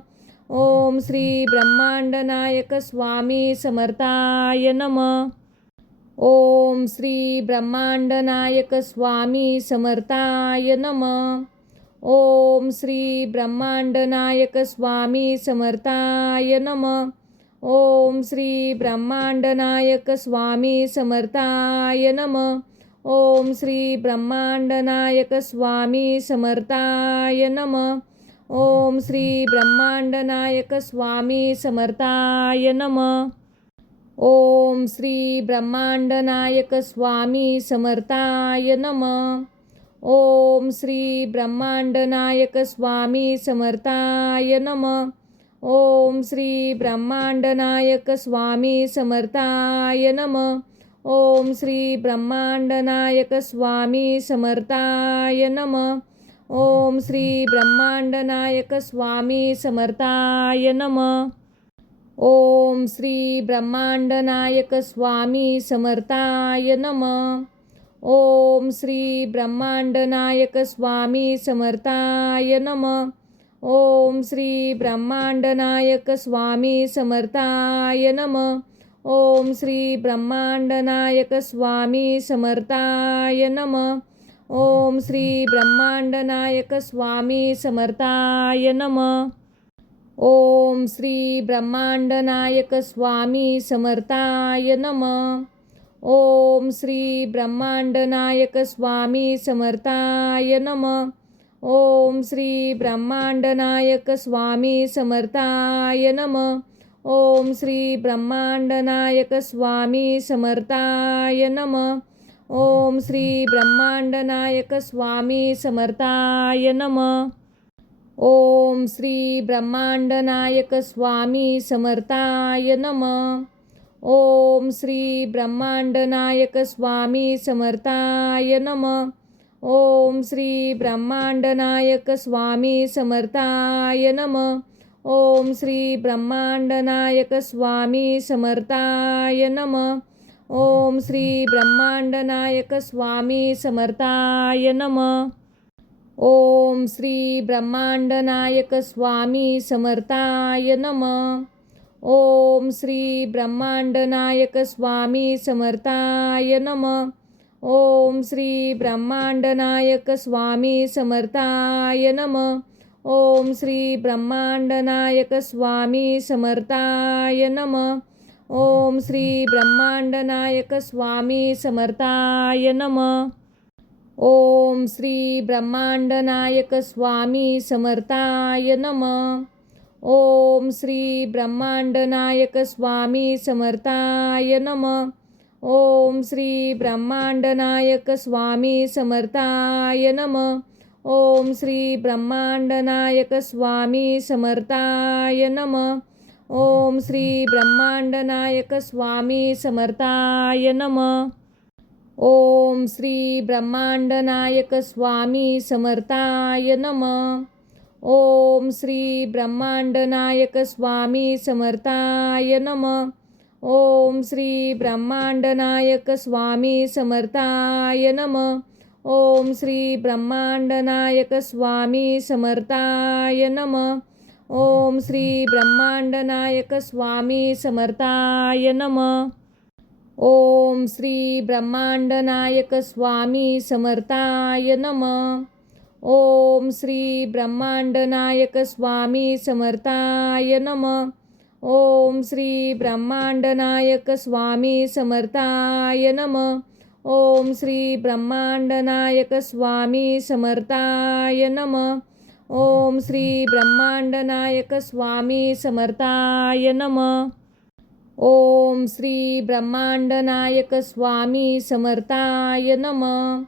ओम श्री ब्रह्मांडनायक स्वामी समर्थाय नमः. ओम श्री ब्रह्मांडनायक स्वामी समर्थाय नमः. ओम श्री ब्रह्मांडनायक स्वामी समर्थाय नमः. ओम श्री ब्रह्मांडनायक स्वामी समर्थाय नमः. ओम श्री ब्रह्मांडनायक स्वामी समर्थाय नमः. ओम श्री ब्रह्मांडनायक स्वामी समर्थाय नमः. ओम श्री ब्रह्मांडनायक स्वामी समर्थाय नमः. ओम श्री ब्रह्मांडनायक स्वामी समर्थाय नमः. ओम श्री ब्रह्मांडनायक स्वामी समर्थाय नमः. ओम श्री ब्रह्मांडनायक स्वामी समर्थाय नमः. ओम श्री ब्रह्मांडनायक स्वामी समर्थाय नमः. ओम श्री ब्रह्मांडनायक स्वामी समर्थाय नमः. ओम श्री ब्रह्मांडनायक स्वामी समर्थाय नमः. ओम श्री ब्रह्मांडनायक स्वामी समर्थाय नमः. ओम श्री ब्रह्मांडनायक स्वामी समर्थाय नमः. ओम श्री ब्रह्मांडनायक स्वामी समर्थाय नमः. ओम श्री ब्रह्मांडनायक स्वामी समर्थाय नमः. ओम श्री ब्रह्मांडनायक स्वामी समर्थाय नमः. ओम श्री ब्रह्मांडनायक स्वामी समर्थाय नमः. ओम श्री ब्रह्मांडनायक स्वामी समर्थाय नमः. ओम श्री ब्रह्मांडनायक स्वामी समर्थाय नमः. ओम श्री ब्रह्मांडनायक स्वामी समर्थाय नमः. ओम श्री ब्रह्मांडनायक स्वामी समर्थाय नमः. ओम श्री ब्रह्मांडनायक स्वामी समर्थाय नमः. ओम श्री ब्रह्मांडनायक स्वामी समर्थाय नमः. ओम श्री ब्रह्मांडनायक स्वामी समर्थाय नमः. ओम श्री ब्रह्मांडनायक स्वामी समर्थाय नमः. ओम श्री ब्रह्मांडनायक स्वामी समर्थाय नमः. ओम श्री ब्रह्मांडनायक स्वामी समर्थाय नमः. ओम श्री ब्रह्मांडनायक स्वामी समर्थाय नमः. ओम श्री ब्रह्मांडनायक स्वामी समर्थाय नमः. ओम श्री ब्रह्मांडनायक स्वामी समर्थाय नमः. ओम श्री ब्रह्मांडनायक स्वामी समर्थाय नमः. ओम श्री ब्रह्मांडनायक स्वामी समर्थाय नमः. ओम श्री ब्रह्मांडनायक स्वामी समर्थाय नमः. ओम श्री ब्रह्मांडनायक स्वामी समर्थाय नमः. ओम श्री ब्रह्मांडनायक स्वामी समर्थाय नमः. ओम श्री ब्रह्मांडनायक स्वामी समर्थाय नमः. ओम श्री ब्रह्मांडनायक स्वामी समर्थाय नमः. ओम श्री ब्रह्मांडनायक स्वामी समर्थाय नमः. ओम श्री ब्रह्मांडनायक स्वामी समर्थाय नमः. ओम श्री ब्रह्मांडनायक स्वामी समर्थाय नमः. ओम श्री ब्रह्मांडनायक स्वामी समर्थाय नमः. ओम श्री ब्रह्मांडनायक स्वामी समर्थाय नमः. ओम श्री ब्रह्मांडनायक स्वामी समर्थाय नमः. ओम श्री ब्रह्मांडनायक स्वामी समर्थाय नमः. ओम श्री ब्रह्मांडनायक स्वामी समर्थाय नमः.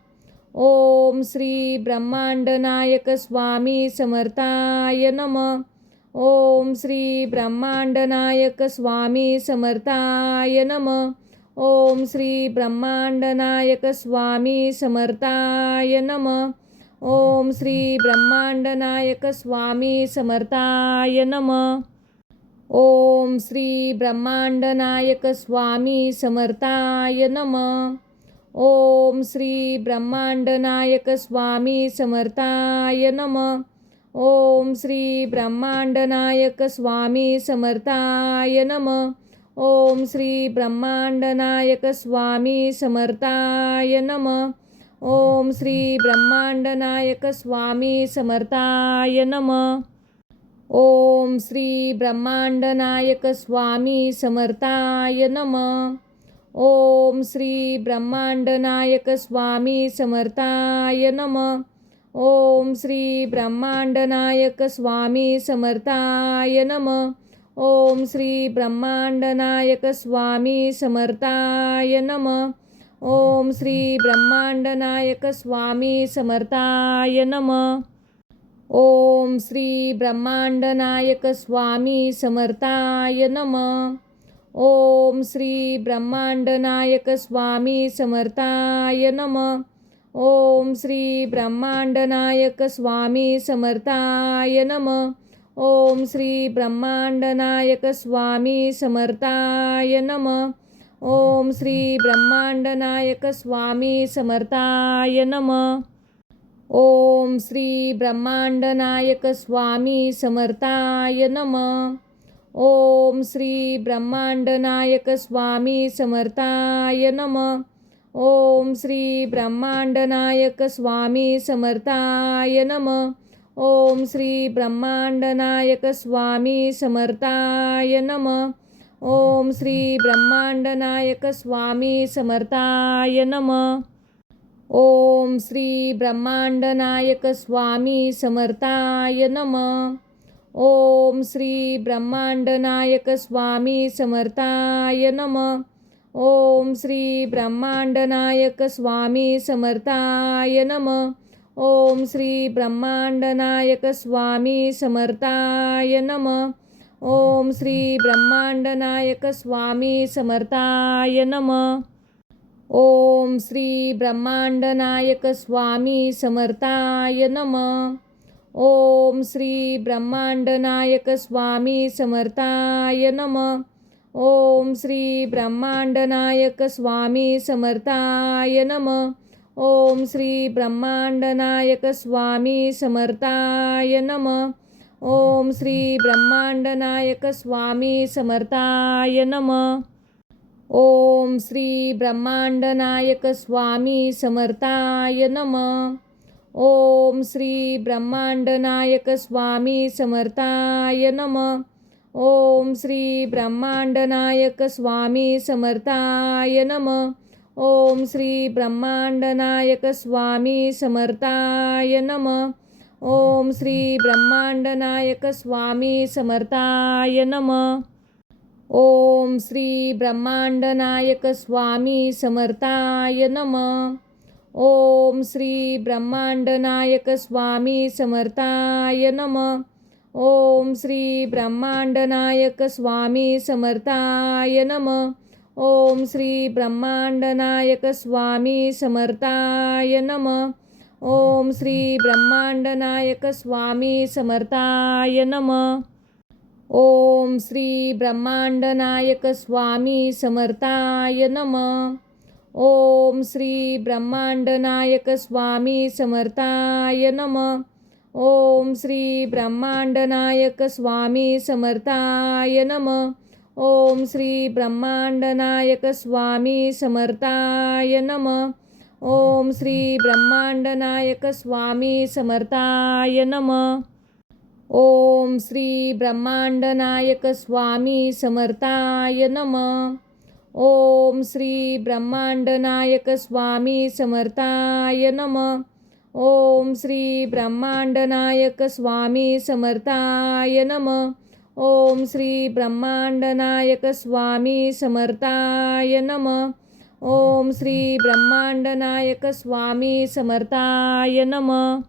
ओम श्री ब्रह्मांडनायक स्वामी समर्थाय नमः. ओम श्री ब्रह्मांडनायक स्वामी समर्थाय नमः. ओम श्री ब्रह्मांडनायक स्वामी समर्थाय नमः. ओम श्री ब्रह्मांडनायक स्वामी समर्थाय नमः. ओम श्री ब्रह्मांडनायक स्वामी समर्थाय नमः. ओम श्री ब्रह्मांडनायक स्वामी समर्थाय नमः. ओम श्री ब्रह्मांडनायक स्वामी समर्थाय नमः. ओम श्री ब्रह्मांडनायक स्वामी समर्थाय नमः. ओम श्री ब्रह्मांडनायक स्वामी समर्थाय नमः. ओम श्री ब्रह्मांडनायक स्वामी समर्थाय नमः. ओम श्री ब्रह्मांडनायक स्वामी समर्थाय नमः. ओम श्री ब्रह्मांडनायक स्वामी समर्थाय नमः. ओम श्री ब्रह्मांडनायक स्वामी समर्थाय नमः. ओम श्री ब्रह्मांडनायक स्वामी समर्थाय नमः. ओम श्री ब्रह्मांडनायक स्वामी समर्थाय नमः. ओम श्री ब्रह्मांडनायक स्वामी समर्थाय नमः. ओम श्री ब्रह्मांडनायक स्वामी समर्थाय नमः. ओम श्री ब्रह्मांडनायक स्वामी समर्थाय नमः. ओम श्री ब्रह्मांडनायक स्वामी समर्थाय नमः. ओम श्री ब्रह्मांडनायक स्वामी समर्थाय नमः. ओम श्री ब्रह्मांडनायक स्वामी समर्थाय नमः. ओम श्री ब्रह्मांडनायक स्वामी समर्थाय नमः. ओम श्री ब्रह्मांडनायक स्वामी समर्थाय नमः. ओम श्री ब्रह्मांडनायक स्वामी समर्थाय नमः. ओम श्री ब्रह्मांडनायक स्वामी समर्थाय नमः. ओम श्री ब्रह्मांडनायक स्वामी समर्थाय नमः. ओम श्री ब्रह्मांडनायक स्वामी समर्थाय नमः. ओम श्री ब्रह्मांडनायक स्वामी समर्थाय नमः. ओम श्री ब्रह्मांडनायक स्वामी समर्थाय नमः. ओम श्री ब्रह्मांडनायक स्वामी समर्थाय नमः. ओम श्री ब्रह्मांडनायक स्वामी समर्थाय नमः. ओम श्री ब्रह्मांडनायक स्वामी समर्थाय नमः. ओम श्री ब्रह्मांडनायक स्वामी समर्थाय नमः. ओम श्री ब्रह्मांडनायक स्वामी समर्थाय नमः. ओम श्री ब्रह्मांडनायक स्वामी समर्थाय नमः. ओम श्री ब्रह्मांडनायक स्वामी समर्थाय नमः. ओम श्री ब्रह्मांडनायक स्वामी समर्थाय नमः. ओम श्री ब्रह्मांडनायक स्वामी समर्थाय नमः. ओम श्री ब्रह्मांडनायक स्वामी समर्थाय नमः. ओम श्री ब्रह्मांडनायक स्वामी समर्थाय नमः. ओम श्री ब्रह्मांडनायक स्वामी समर्थाय नमः. ओम श्री ब्रह्मांडनायक स्वामी समर्थाय नमः. ओम श्री ब्रह्मांडनायक स्वामी समर्थाय नमः. ओम श्री ब्रह्मांडनायक स्वामी समर्थाय नमः. ओम श्री ब्रह्मांडनायक स्वामी समर्थाय नमः. ओम श्री ब्रह्मांडनायक स्वामी समर्थाय नमः. ओम श्री ब्रह्मांडनायक स्वामी समर्थाय नमः. ओम श्री ब्रह्मांडनायक स्वामी समर्थाय नमः. ओम श्री ब्रह्मांडनायक स्वामी समर्थाय नमः. ओम श्री ब्रह्मांडनायक स्वामी समर्थाय नमः. ओम श्री ब्रह्मांडनायक स्वामी समर्थाय नमः. ओम श्री ब्रह्मांडनायक स्वामी समर्थाय नमः. ओम श्री ब्रह्मांडनायक स्वामी समर्थाय नमः. ओम श्री ब्रह्मांडनायक स्वामी समर्थाय नमः.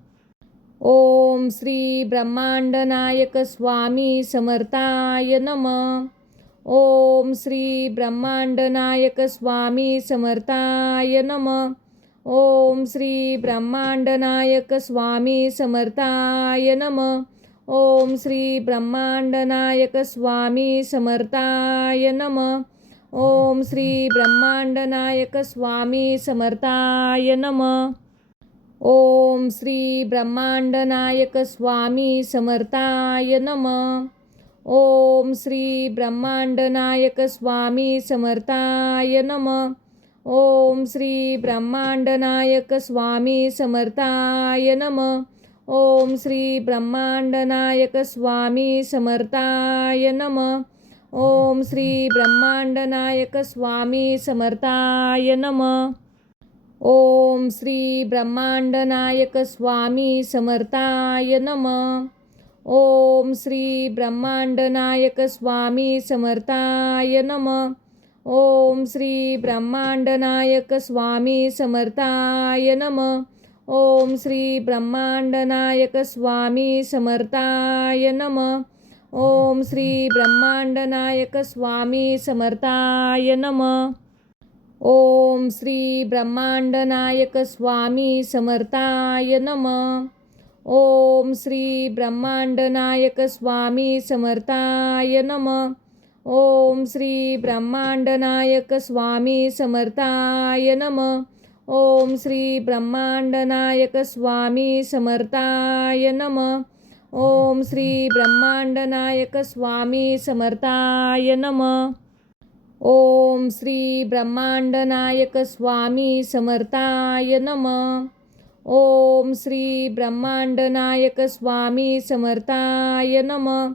ओम श्री ब्रह्मांडनायक स्वामी समर्थाय नमः. ओम श्री ब्रह्मांडनायक स्वामी समर्थाय नमः. ओम श्री ब्रह्मांडनायक स्वामी समर्थाय नमः. ओम श्री ब्रह्मांडनायक स्वामी समर्थाय नमः. ओम श्री ब्रह्मांडनायक स्वामी समर्थाय नमः. ओम श्री ब्रह्मांडनायक स्वामी समर्थाय नमः. ओम श्री ब्रह्मांडनायक स्वामी समर्थाय नमः. ओम श्री ब्रह्मांडनायक स्वामी समर्थाय नमः. ओम श्री ब्रह्मांडनायक स्वामी समर्थाय नमः. ओम श्री ब्रह्मांडनायक स्वामी समर्थाय नमः. ओम श्री ब्रह्मांडनायक स्वामी समर्थाय नमः. ओम श्री ब्रह्मांडनायक स्वामी समर्थाय नमः. ओम श्री ब्रह्मांडनायक स्वामी समर्थाय नमः. ओम श्री ब्रह्मांडनायक स्वामी समर्थाय नमः. ओम श्री ब्रह्मांडनायक स्वामी समर्थाय नमः. ओम श्री ब्रह्मांडनायक स्वामी समर्थाय नमः. ओम श्री ब्रह्मांडनायक स्वामी समर्थाय नमः. ओम श्री ब्रह्मांडनायक स्वामी समर्थाय नमः. ओम श्री ब्रह्मांडनायक स्वामी समर्थाय नमः. ओम श्री ब्रह्मांडनायक स्वामी समर्थाय नमः. ओम श्री ब्रह्मांडनायक स्वामी समर्थाय नमः. ओम श्री ब्रह्मांडनायक स्वामी समर्थाय नमः.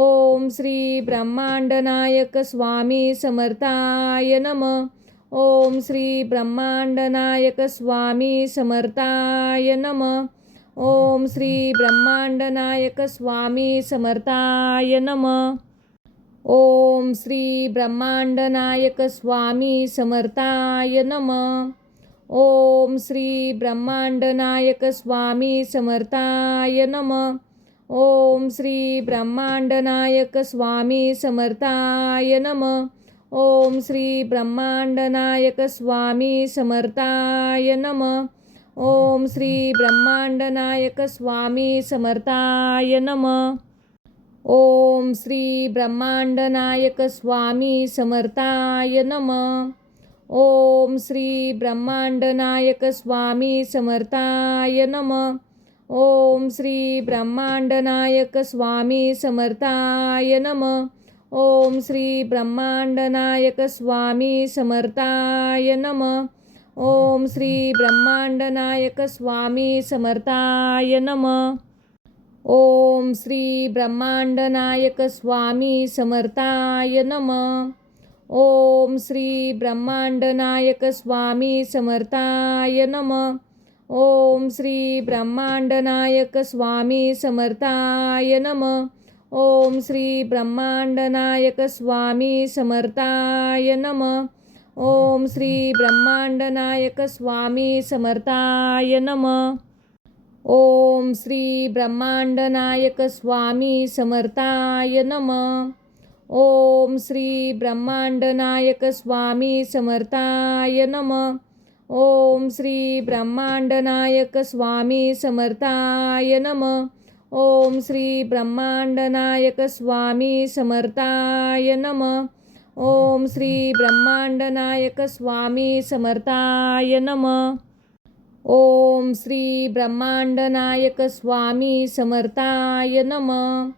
ओम श्री ब्रह्मांडनायक स्वामी समर्थाय नमः. ओम श्री ब्रह्मांडनायक स्वामी समर्थाय नमः. ओम श्री ब्रह्मांडनायक स्वामी समर्थाय नमः. ओम श्री ब्रह्मांडनायक स्वामी समर्थाय नमः. ओम श्री ब्रह्मांडनायक स्वामी समर्थाय नमः. ओम श्री ब्रह्मांडनायक स्वामी समर्थाय नमः. ओम श्री ब्रह्मांडनायक स्वामी समर्थाय नमः. ओम श्री ब्रह्मांडनायक स्वामी समर्थाय नमः. ओम श्री ब्रह्मांडनायक स्वामी समर्थाय नमः. ओम श्री ब्रह्मांडनायक स्वामी समर्थाय नमः. ओम श्री ब्रह्मांडनायक स्वामी समर्थाय नमः. ओम श्री ब्रह्मांडनायक स्वामी समर्थाय नमः. ओम श्री ब्रह्मांडनायक स्वामी समर्थाय नमः. ओम श्री ब्रह्मांडनायक स्वामी समर्थाय नमः. ओम श्री ब्रह्मांडनायक स्वामी समर्थाय नमः. ओम श्री ब्रह्मांडनायक स्वामी समर्थाय नमः. ओम श्री ब्रह्मांडनायक स्वामी समर्थाय नमः. ओम श्री ब्रह्मांडनायक स्वामी समर्थाय नमः. ओम श्री ब्रह्मांडनायक स्वामी समर्थाय नमः. ओम श्री ब्रह्मांडनायक स्वामी समर्थाय नमः. ओम श्री ब्रह्मांडनायक स्वामी समर्थाय नमः. ओम श्री ब्रह्मांडनायक स्वामी समर्थाय नमः. ओम श्री ब्रह्मांडनायक स्वामी समर्थाय नमः. ओम श्री ब्रह्मांडनायक स्वामी समर्थाय नमः.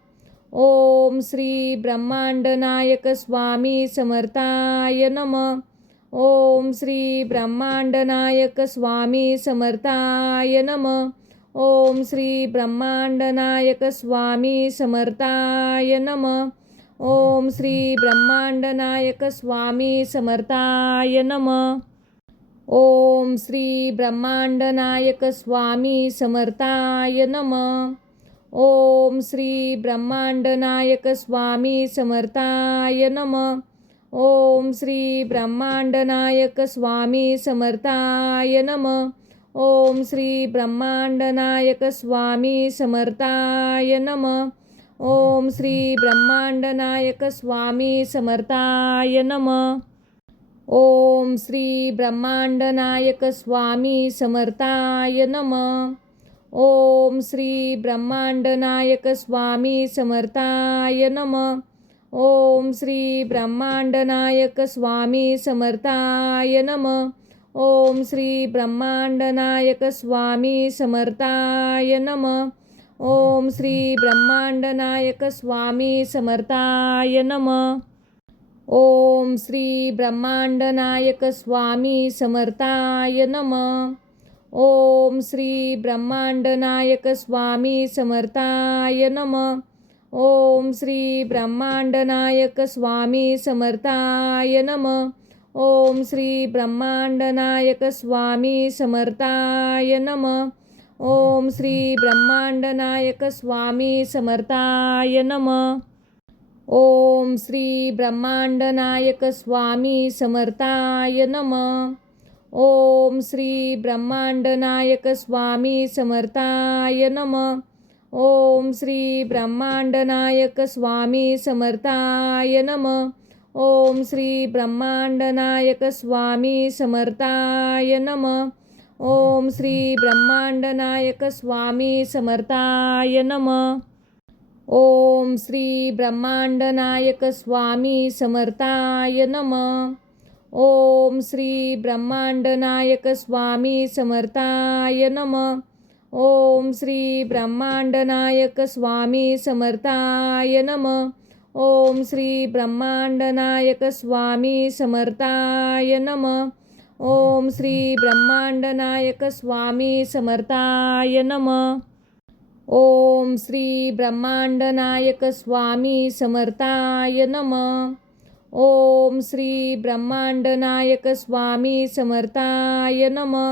ओम श्री ब्रह्मांडनायक स्वामी समर्थाय नमः. ओम श्री ब्रह्मांडनायक स्वामी समर्थाय नमः. ओम श्री ब्रह्मांडनायक स्वामी समर्थाय नमः. ओम श्री ब्रह्मांडनायक स्वामी समर्थाय नमः. ओम श्री ब्रह्मांडनायक स्वामी समर्थाय नमः. ओम श्री ब्रह्मांडनायक स्वामी समर्थाय नमः. ओम श्री ब्रह्मांडनायक स्वामी समर्थाय नमः. ओम श्री ब्रह्मांडनायक स्वामी समर्थाय नमः. ओम श्री ब्रह्मांडनायक स्वामी समर्थाय नमः. ओम श्री ब्रह्मांडनायक स्वामी समर्थाय नमः. ओम श्री ब्रह्मांडनायक स्वामी समर्थाय नमः. ओम श्री ब्रह्मांडनायक स्वामी समर्थाय नमः. ओम श्री ब्रह्मांडनायक स्वामी समर्थाय नमः. ओम श्री ब्रह्मांडनायक स्वामी समर्थाय नमः. ओम श्री ब्रह्मांडनायक स्वामी समर्थाय नमः. ओम श्री ब्रह्मांडनायक स्वामी समर्थाय नमः. ओम श्री ब्रह्मांडनायक स्वामी समर्थाय नमः. ओम श्री ब्रह्मांडनायक स्वामी समर्थाय नमः. ओम श्री ब्रह्मांडनायक स्वामी समर्थाय नमः. ओम श्री ब्रह्मांडनायक स्वामी समर्थाय नमः. ओम श्री ब्रह्मांडनायक स्वामी समर्थाय नमः. ओम श्री ब्रह्मांडनायक स्वामी समर्थाय नमः. ओम श्री ब्रह्मांडनायक स्वामी समर्थाय नमः. ओम श्री ब्रह्मांडनायक स्वामी समर्थाय नमः. ओम श्री ब्रह्मांडनायक स्वामी समर्थाय नमः. ओम श्री ब्रह्मांडनायक स्वामी समर्थाय नमः. ओम श्री ब्रह्मांडनायक स्वामी समर्थाय नमः. ओम श्री ब्रह्मांडनायक स्वामी समर्थाय नमः. ओम श्री ब्रह्मांडनायक स्वामी समर्थाय नमः. ओम श्री ब्रह्मांडनायक स्वामी समर्थाय नमः. ओम श्री ब्रह्मांडनायक स्वामी समर्थाय नमः. ओम श्री ब्रह्मांडनायक स्वामी समर्थाय नमः.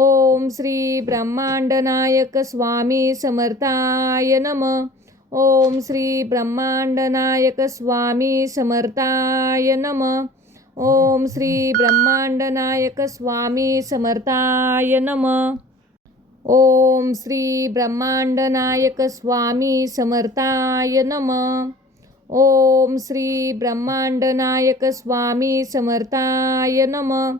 ओम श्री ब्रह्मांडनायक स्वामी समर्थाय नमः. ओम श्री ब्रह्मांडनायक स्वामी समर्थाय नमः. ओम श्री ब्रह्मांडनायक स्वामी समर्थाय नमः. ओम श्री ब्रह्मांडनायक स्वामी समर्थाय नमः.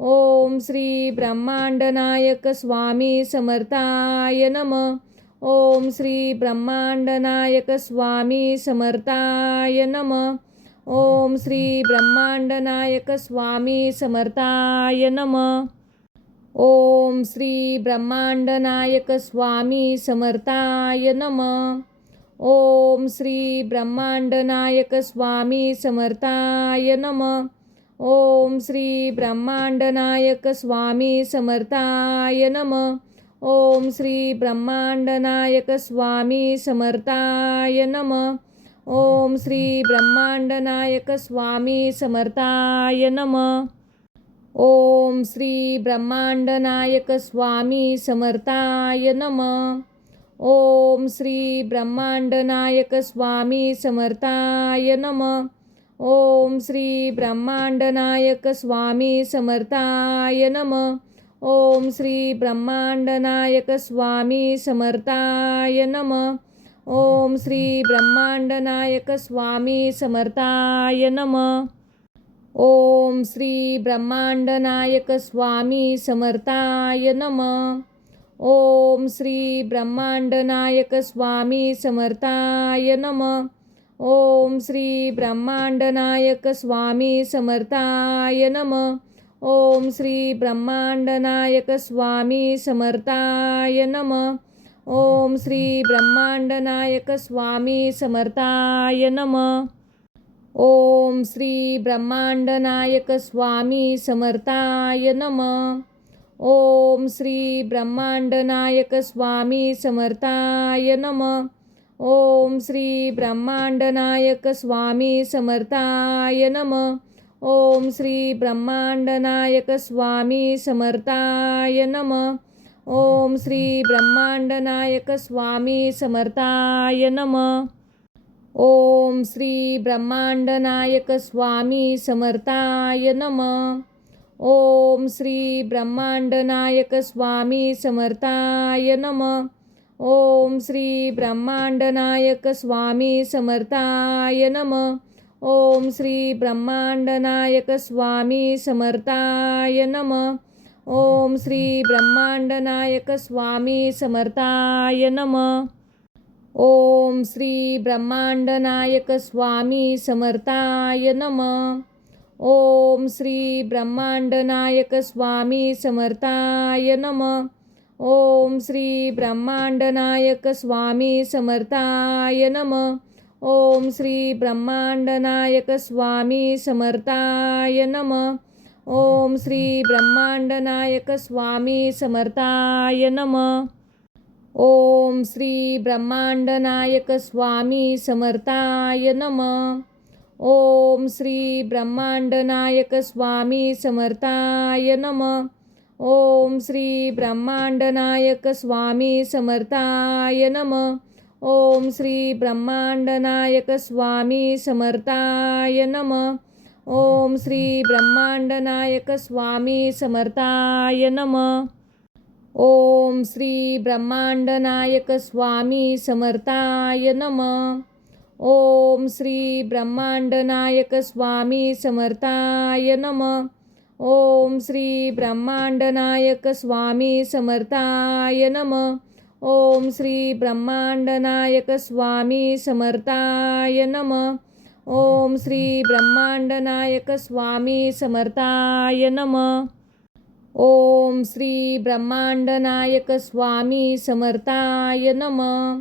ओम श्री ब्रह्मांडनायक स्वामी समर्थाय नमः. ओम श्री ब्रह्मांडनायक स्वामी समर्थाय नमः. ओम श्री ब्रह्मांडनायक स्वामी समर्थाय नमः. ओम श्री ब्रह्मांडनायक स्वामी समर्थाय नमः. ओम श्री ब्रह्मांडनायक स्वामी समर्थाय नमः. ओम श्री ब्रह्मांडनायक स्वामी समर्थाय नमः. ओम श्री ब्रह्मांडनायक स्वामी समर्थाय नमः. ओम श्री ब्रह्मांडनायक स्वामी समर्थाय नमः. ओम श्री ब्रह्मांडनायक स्वामी समर्थाय नमः. ओम श्री ब्रह्मांडनायक स्वामी समर्थाय नमः. ओम श्री ब्रह्मांडनायक स्वामी समर्थाय नमः. ओम श्री ब्रह्मांडनायक स्वामी समर्थाय नमः. ओम श्री ब्रह्मांडनायक स्वामी समर्थाय नमः. ओम श्री ब्रह्मांडनायक स्वामी समर्थाय नमः. ओम श्री ब्रह्मांडनायक स्वामी समर्थाय नमः. ओम श्री ब्रह्मांडनायक स्वामी समर्थाय नमः. ओम श्री ब्रह्मांडनायक स्वामी समर्थाय नमः. ओम श्री ब्रह्मांडनायक स्वामी समर्थाय नमः. ओम श्री ब्रह्मांडनायक स्वामी समर्थाय नमः. ओम श्री ब्रह्मांडनायक स्वामी समर्थाय नमः. ओम श्री ब्रह्मांडनायक स्वामी समर्थाय नमः. ओम श्री ब्रह्मांडनायक स्वामी समर्थाय नमः. ओम श्री ब्रह्मांडनायक स्वामी समर्थाय नमः. ओम श्री ब्रह्मांडनायक स्वामी समर्थाय नमः. ओम श्री ब्रह्मांडनायक स्वामी समर्थाय नमः. ओम श्री ब्रह्मांडनायक स्वामी समर्थाय नमः. ओम श्री ब्रह्मांडनायक स्वामी समर्थाय नमः. ओम श्री ब्रह्मांडनायक स्वामी समर्थाय नमः. ओम श्री ब्रह्मांडनायक स्वामी समर्थाय नमः. ओम श्री ब्रह्मांडनायक स्वामी समर्थाय नमः. ओम श्री ब्रह्मांडनायक स्वामी समर्थाय नमः. ओम श्री ब्रह्मांडनायक स्वामी समर्थाय नमः. ओम श्री ब्रह्मांडनायक स्वामी समर्थाय नमः. ओम श्री ब्रह्मांडनायक स्वामी समर्थाय नमः. ओम श्री ब्रह्मांडनायक स्वामी समर्थाय नमः. ओम श्री ब्रह्मांडनायक स्वामी समर्थाय नमः. ओम श्री ब्रह्मांडनायक स्वामी समर्थाय नमः. ओम श्री ब्रह्मांडनायक स्वामी समर्थाय नमः. ओम श्री ब्रह्मांडनायक स्वामी समर्थाय नमः. ओम श्री ब्रह्मांडनायक स्वामी समर्थाय नमः. ओम श्री ब्रह्मांडनायक स्वामी समर्थाय नमः. ओम श्री ब्रह्मांडनायक स्वामी समर्थाय नमः. ओम श्री ब्रह्मांडनायक स्वामी समर्थाय नमः. ओम श्री ब्रह्मांडनायक स्वामी समर्थाय नमः. ओम श्री ब्रह्मांडनायक स्वामी समर्थाय नमः.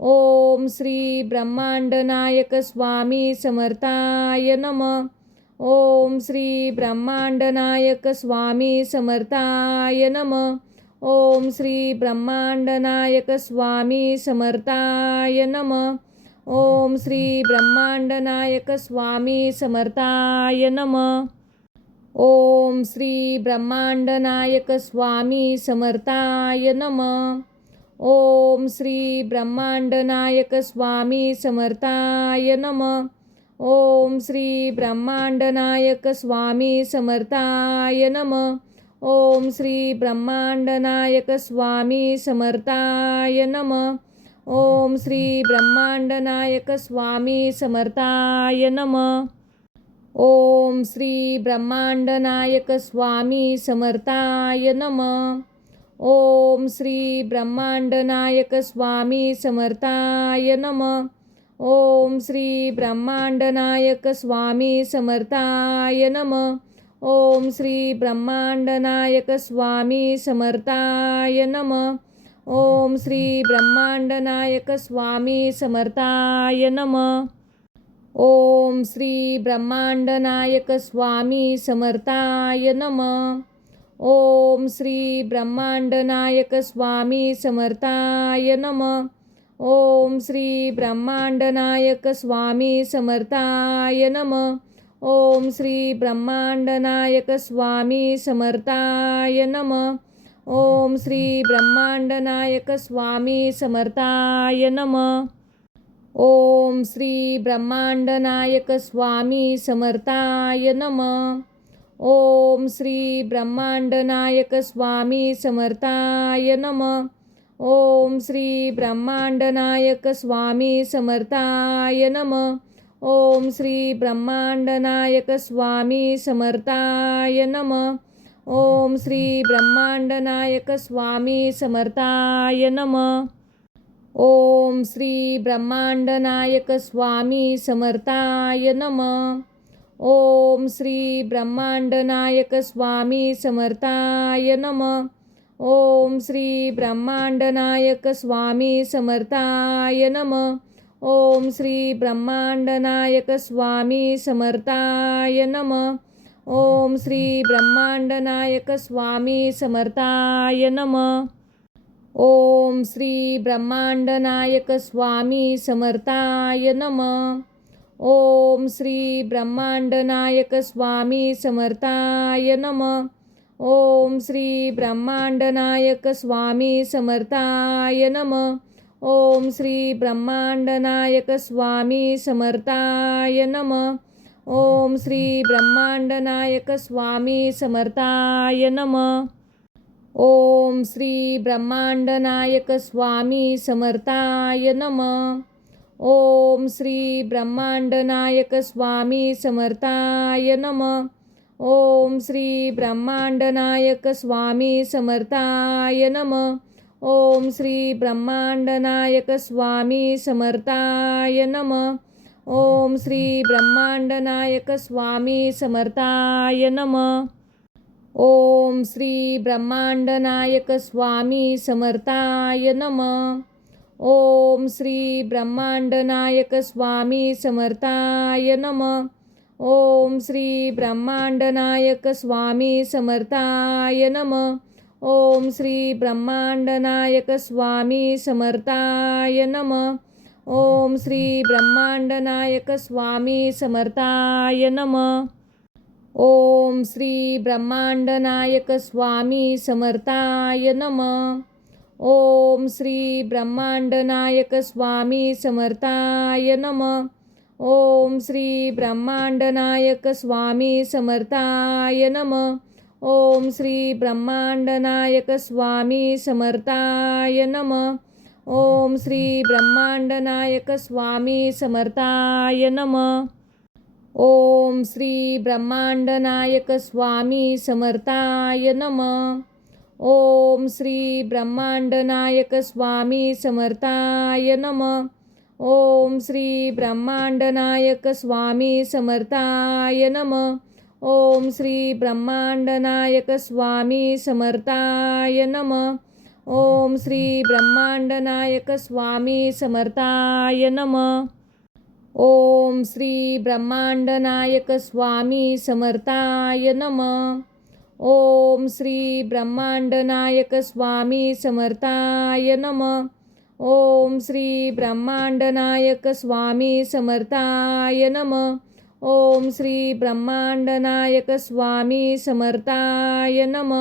ओम श्री ब्रह्मांडनायक स्वामी समर्थाय नमः. ओम श्री ब्रह्मांडनायक स्वामी समर्थाय नमः. ओम श्री ब्रह्मांडनायक स्वामी समर्थाय नमः. ओम श्री ब्रह्मांडनायक स्वामी समर्थाय नमः. ओम श्री ब्रह्मांडनायक स्वामी समर्थाय नमः. ओम श्री ब्रह्मांडनायक स्वामी समर्थाय नमः. ओम श्री ब्रह्मांडनायक स्वामी समर्थाय नमः. ओम श्री ब्रह्मांडनायक स्वामी समर्थाय नमः. ओम श्री ब्रह्मांडनायक स्वामी समर्थाय नमः. ओम श्री ब्रह्मांडनायक स्वामी समर्थाय नमः. ओम श्री ब्रह्मांडनायक स्वामी समर्थाय नमः. ओम श्री ब्रह्मांडनायक स्वामी समर्थाय नमः. ओम श्री ब्रह्मांडनायक स्वामी समर्थाय नमः. ओम श्री ब्रह्मांडनायक स्वामी समर्थाय नमः. ओम श्री ब्रह्मांडनायक स्वामी समर्थाय नमः. ओम श्री ब्रह्मांडनायक स्वामी समर्थाय नमः. ओम श्री ब्रह्मांडनायक स्वामी समर्थाय नमः. ओम श्री ब्रह्मांडनायक स्वामी समर्थाय नमः. ओम श्री ब्रह्मांडनायक स्वामी समर्थाय नमः. ओम श्री ब्रह्मांडनायक स्वामी समर्थाय नमः. ओम श्री ब्रह्मांडनायक स्वामी समर्थाय नमः. ओम श्री ब्रह्मांडनायक स्वामी समर्थाय नमः. ओम श्री ब्रह्मांडनायक स्वामी समर्थाय नमः. ओम श्री ब्रह्मांडनायक स्वामी समर्थाय नमः. ओम श्री ब्रह्मांडनायक स्वामी समर्थाय नमः. ओम श्री ब्रह्मांडनायक स्वामी समर्थाय नमः. ओम श्री ब्रह्मांडनायक स्वामी समर्थाय नमः. ओम श्री ब्रह्मांडनायक स्वामी समर्थाय नमः. ओम श्री ब्रह्मांडनायक स्वामी समर्थाय नमः. ओम श्री ब्रह्मांडनायक स्वामी समर्थाय नमः. ओम श्री ब्रह्मांडनायक स्वामी समर्थाय नमः. ओम श्री ब्रह्मांडनायक स्वामी समर्थाय नमः. ओम श्री ब्रह्मांडनायक स्वामी समर्थाय नमः. ओम श्री ब्रह्मांडनायक स्वामी समर्थाय नमः. ओम श्री ब्रह्मांडनायक स्वामी समर्थाय नमः. ओम श्री ब्रह्मांडनायक स्वामी समर्थाय नमः. ओम श्री ब्रह्मांडनायक स्वामी समर्थाय नमः. ओम श्री ब्रह्मांडनायक स्वामी समर्थाय नमः. ओम श्री ब्रह्मांडनायक स्वामी समर्थाय नमः. ओम श्री ब्रह्मांडनायक स्वामी समर्थाय नमः. ओम श्री ब्रह्मांडनायक स्वामी समर्थाय नमः. ओम श्री ब्रह्मांडनायक स्वामी समर्थाय नमः. ओम श्री ब्रह्मांडनायक स्वामी समर्थाय नमः. ओम श्री ब्रह्मांडनायक स्वामी समर्थाय नमः. ओम श्री ब्रह्मांडनायक स्वामी समर्थाय नमः. ओम श्री ब्रह्मांडनायक स्वामी समर्थाय नमः. ओम श्री ब्रह्मांडनायक स्वामी समर्थाय नमः. ओम श्री ब्रह्मांडनायक स्वामी समर्थाय नमः. ओम श्री ब्रह्मांडनायक स्वामी समर्थाय नमः. ओम श्री ब्रह्मांडनायक स्वामी समर्थाय नमः. ओम श्री ब्रह्मांडनायक स्वामी समर्थाय नमः. ओम श्री ब्रह्मांडनायक स्वामी समर्थाय नमः. ओम श्री ब्रह्मांडनायक स्वामी समर्थाय नमः. ओम श्री ब्रह्मांडनायक स्वामी समर्थाय नमः. ओम श्री ब्रह्मांडनायक स्वामी समर्थाय नमः. ओम श्री ब्रह्मांडनायक स्वामी समर्थाय नमः. ओम श्री ब्रह्मांडनायक स्वामी समर्थाय नमः.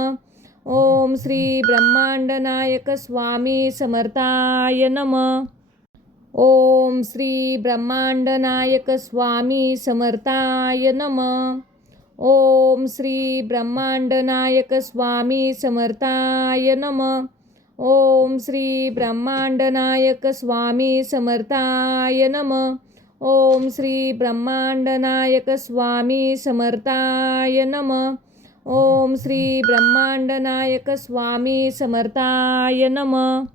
ओम श्री ब्रह्मांडनायक स्वामी समर्थाय नमः. ओम श्री ब्रह्मांडनायक स्वामी समर्थाय नमः. ओम श्री ब्रह्मांडनायक स्वामी समर्थाय नमः. ओम श्री ब्रह्मांडनायक स्वामी समर्थाय नमः. ओम श्री ब्रह्मांडनायक स्वामी समर्थाय नमः. ओम श्री ब्रह्मांडनायक स्वामी समर्थाय नमः.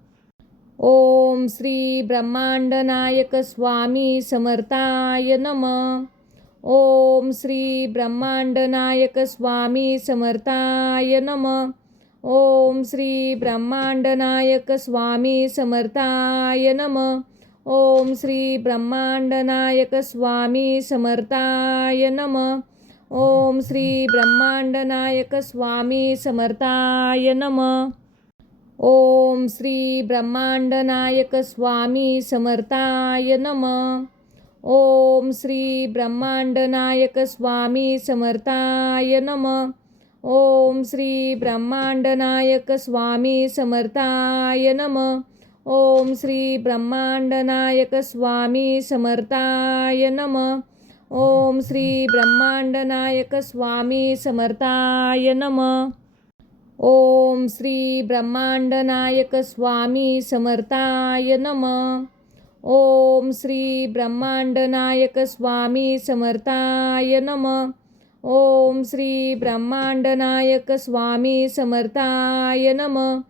ओम श्री ब्रह्मांडनायक स्वामी समर्थाय नमः. ओम श्री ब्रह्मांडनायक स्वामी समर्थाय नमः. ओम श्री ब्रह्मांडनायक स्वामी समर्थाय नमः. ओम श्री ब्रह्मांडनायक स्वामी समर्थाय नमः. ओम श्री ब्रह्मांडनायक स्वामी समर्थाय नमः. ओम श्री ब्रह्मांडनायक स्वामी समर्थाय नमः. ओम श्री ब्रह्मांडनायक स्वामी समर्थाय नमः. ओम श्री ब्रह्मांडनायक स्वामी समर्थाय नमः. ओम श्री ब्रह्मांडनायक स्वामी समर्थाय नमः. ओम श्री ब्रह्मांडनायक स्वामी समर्थाय नमः. ओम श्री ब्रह्मांडनायक स्वामी समर्थाय नमः. ओम श्री ब्रह्मांडनायक स्वामी समर्थाय नमः. ओम श्री ब्रह्मांडनायक स्वामी समर्थाय नमः.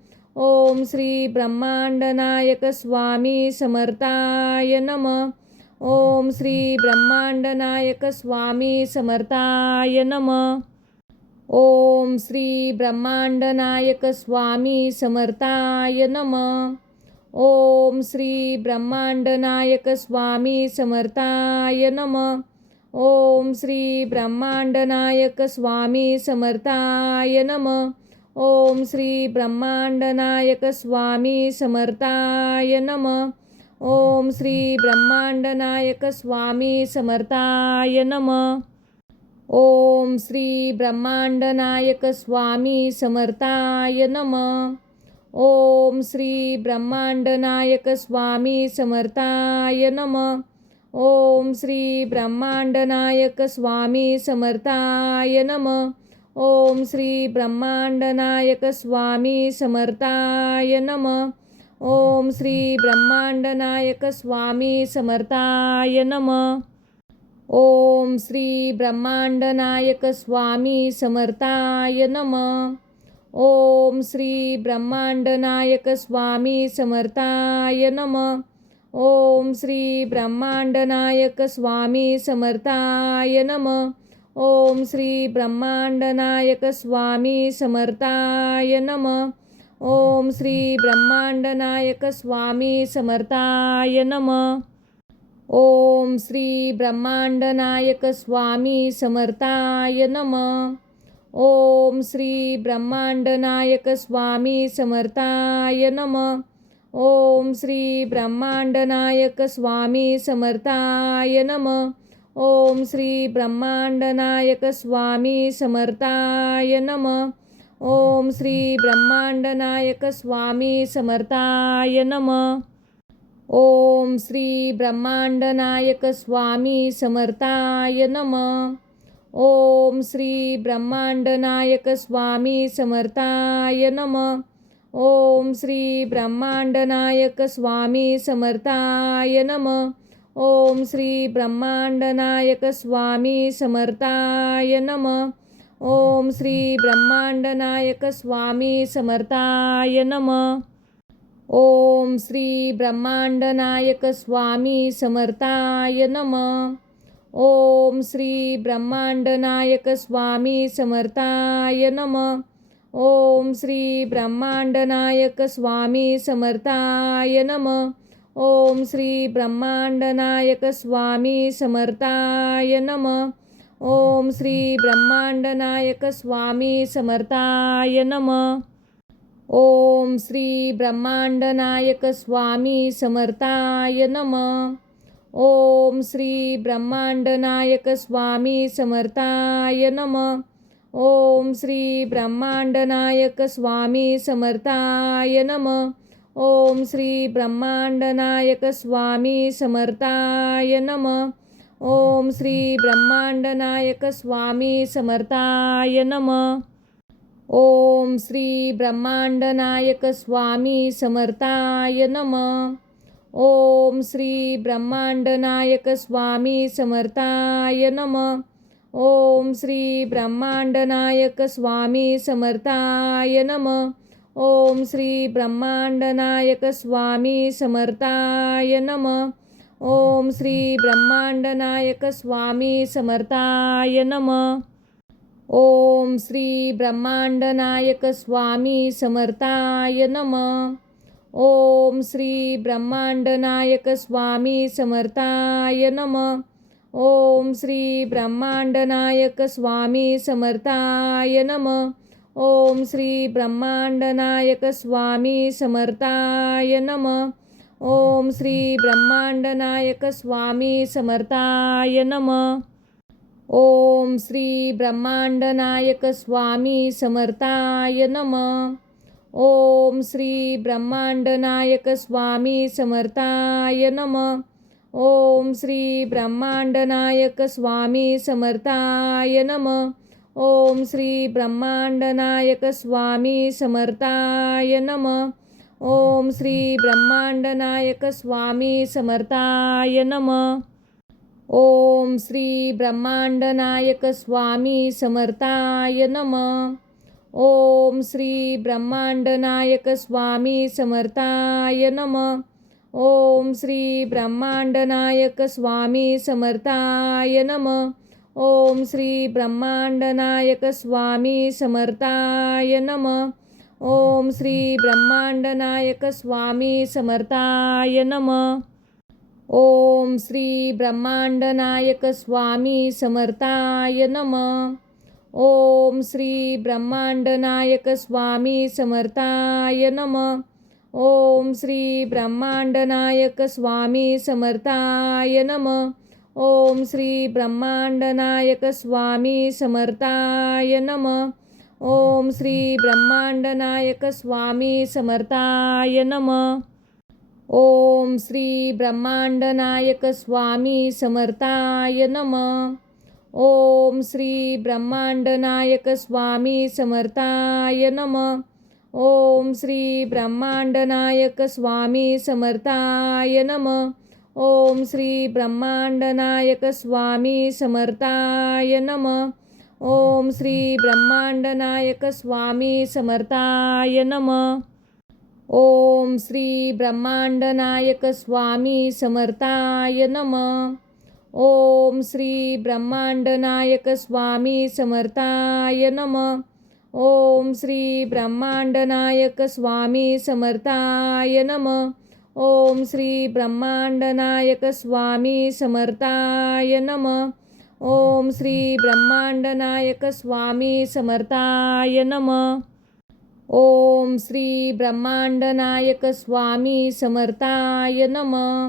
ओम श्री ब्रह्मांडनायक स्वामी समर्थाय नमः. ओम श्री ब्रह्मांडनायक स्वामी समर्थाय नमः. ओम श्री ब्रह्मांडनायक स्वामी समर्थाय नमः. ओम श्री ब्रह्मांडनायक स्वामी समर्थाय नमः. ओम श्री ब्रह्मांडनायक स्वामी समर्थाय नमः. ओम श्री ब्रह्मांडनायक स्वामी समर्थाय नमः. ओम श्री ब्रह्मांडनायक स्वामी समर्थाय नमः. ओम श्री ब्रह्मांडनायक स्वामी समर्थाय नमः. ओम श्री ब्रह्मांडनायक स्वामी समर्थाय नमः. ओम श्री ब्रह्मांडनायक स्वामी समर्थाय नमः. ओम श्री ब्रह्मांडनायक स्वामी समर्थाय नमः. ओम श्री ब्रह्मांडनायक स्वामी समर्थाय नमः. ओम श्री ब्रह्मांडनायक स्वामी समर्थाय नमः. ओम श्री ब्रह्मांडनायक स्वामी समर्थाय नमः. ओम श्री ब्रह्मांडनायक स्वामी समर्थाय नमः. ओम श्री ब्रह्मांडनायक स्वामी समर्थाय नमः. ओम श्री ब्रह्मांडनायक स्वामी समर्थाय नमः. ओम श्री ब्रह्मांडनायक स्वामी समर्थाय नमः. ओम श्री ब्रह्मांडनायक स्वामी समर्थाय नमः. ओम श्री ब्रह्मांडनायक स्वामी समर्थाय नमः. ओम श्री ब्रह्मांडनायक स्वामी समर्थाय नमः. ओम श्री ब्रह्मांडनायक स्वामी समर्थाय नमः. ओम श्री ब्रह्मांडनायक स्वामी समर्थाय नमः. ओम श्री ब्रह्मांडनायक स्वामी समर्थाय नमः. ओम श्री ब्रह्मांडनायक स्वामी समर्थाय नमः. ओम श्री ब्रह्मांडनायक स्वामी समर्थाय नमः. ओम श्री ब्रह्मांडनायक स्वामी समर्थाय नमः. ओम श्री ब्रह्मांडनायक स्वामी समर्थाय नमः. ओम श्री ब्रह्मांडनायक स्वामी समर्थाय नमः. ओम श्री ब्रह्मांडनायक स्वामी समर्थाय नमः. ओम श्री ब्रह्मांडनायक स्वामी समर्थाय नमः. ओम श्री ब्रह्मांडनायक स्वामी समर्थाय नमः. ओम श्री ब्रह्मांडनायक स्वामी समर्थाय नमः. ओम श्री ब्रह्मांडनायक स्वामी समर्थाय नमः. ओम श्री ब्रह्मांडनायक स्वामी समर्थाय नमः. ओम श्री ब्रह्मांडनायक स्वामी समर्थाय नमः. ओम श्री ब्रह्मांडनायक स्वामी समर्थाय नमः. ओम श्री ब्रह्मांडनायक स्वामी समर्थाय नमः. ओम श्री ब्रह्मांडनायक स्वामी समर्थाय नमः. ओम श्री ब्रह्मांडनायक स्वामी समर्थाय नमः. ओम श्री ब्रह्मांडनायक स्वामी समर्थाय नमः. ओम श्री ब्रह्मांडनायक स्वामी समर्थाय नमः. ओम श्री ब्रह्मांडनायक स्वामी समर्थाय नमः. ओम श्री ब्रह्मांडनायक स्वामी समर्थाय नमः. ओम श्री ब्रह्मांडनायक स्वामी समर्थाय नमः. ओम श्री ब्रह्मांडनायक स्वामी समर्थाय नमः. ओम श्री ब्रह्मांडनायक स्वामी समर्थाय नमः. ओम श्री ब्रह्मांडनायक स्वामी समर्थाय नमः. ओम श्री ब्रह्मांडनायक स्वामी समर्थाय नमः. ओम श्री ब्रह्मांडनायक स्वामी समर्थाय नमः. ओम श्री ब्रह्मांडनायक स्वामी समर्थाय नमः. ओम श्री ब्रह्मांडनायक स्वामी समर्थाय नमः. ओम श्री ब्रह्मांडनायक स्वामी समर्थाय नमः. ओम श्री ब्रह्मांडनायक स्वामी समर्थाय नमः. ओम श्री ब्रह्मांडनायक स्वामी समर्थाय नमः. ओम श्री ब्रह्मांडनायक स्वामी समर्थाय नमः. ओम श्री ब्रह्मांडनायक स्वामी समर्थाय नमः. ओम श्री ब्रह्मांडनायक स्वामी समर्थाय नमः. ओम श्री ब्रह्मांडनायक स्वामी समर्थाय नमः. ओम श्री ब्रह्मांडनायक स्वामी समर्थाय नमः. ओम श्री ब्रह्मांडनायक स्वामी समर्थाय नमः. ओम श्री ब्रह्मांडनायक स्वामी समर्थाय नमः. ओम श्री ब्रह्मांडनायक स्वामी समर्थाय नमः. ओम श्री ब्रह्मांडनायक स्वामी समर्थाय नमः. ओम श्री ब्रह्मांडनायक स्वामी समर्थाय नमः. ओम श्री ब्रह्मांडनायक स्वामी समर्थाय नमः. ओम श्री ब्रह्मांडनायक स्वामी समर्थाय नमः. ओम श्री ब्रह्मांडनायक स्वामी समर्थाय नमः. ओम श्री ब्रह्मांडनायक स्वामी समर्थाय नमः. ओम श्री ब्रह्मांडनायक स्वामी समर्थाय नमः. ओम श्री ब्रह्मांडनायक स्वामी समर्थाय नमः. ओम श्री ब्रह्मांडनायक स्वामी समर्थाय नमः. ओम श्री ब्रह्मांडनायक स्वामी समर्थाय नमः.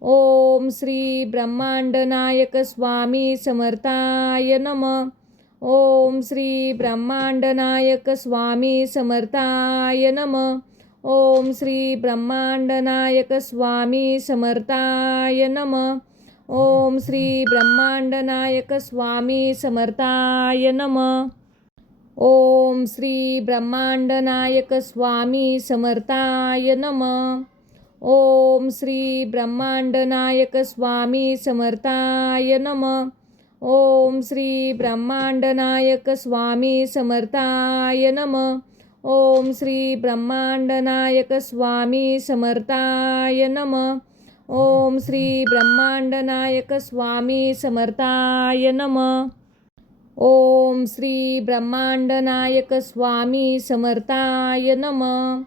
ओम श्री ब्रह्मांडनायक स्वामी समर्थाय नमः. ओम श्री ब्रह्मांडनायक स्वामी समर्थाय नमः. ओम श्री ब्रह्मांडनायक स्वामी समर्थाय नमः. ओम श्री ब्रह्मांडनायक स्वामी समर्थाय नमः. ओम श्री ब्रह्मांडनायक स्वामी समर्थाय नमः. ओम श्री ब्रह्मांडनायक स्वामी समर्थाय नमः. ओम श्री ब्रह्मांडनायक स्वामी समर्थाय नमः. ओम श्री ब्रह्मांडनायक स्वामी समर्थाय नमः. ओम श्री ब्रह्मांडनायक स्वामी समर्थाय नमः. ओम श्री ब्रह्मांडनायक स्वामी समर्थाय नमः. ओम श्री ब्रह्मांडनायक स्वामी समर्थाय नमः.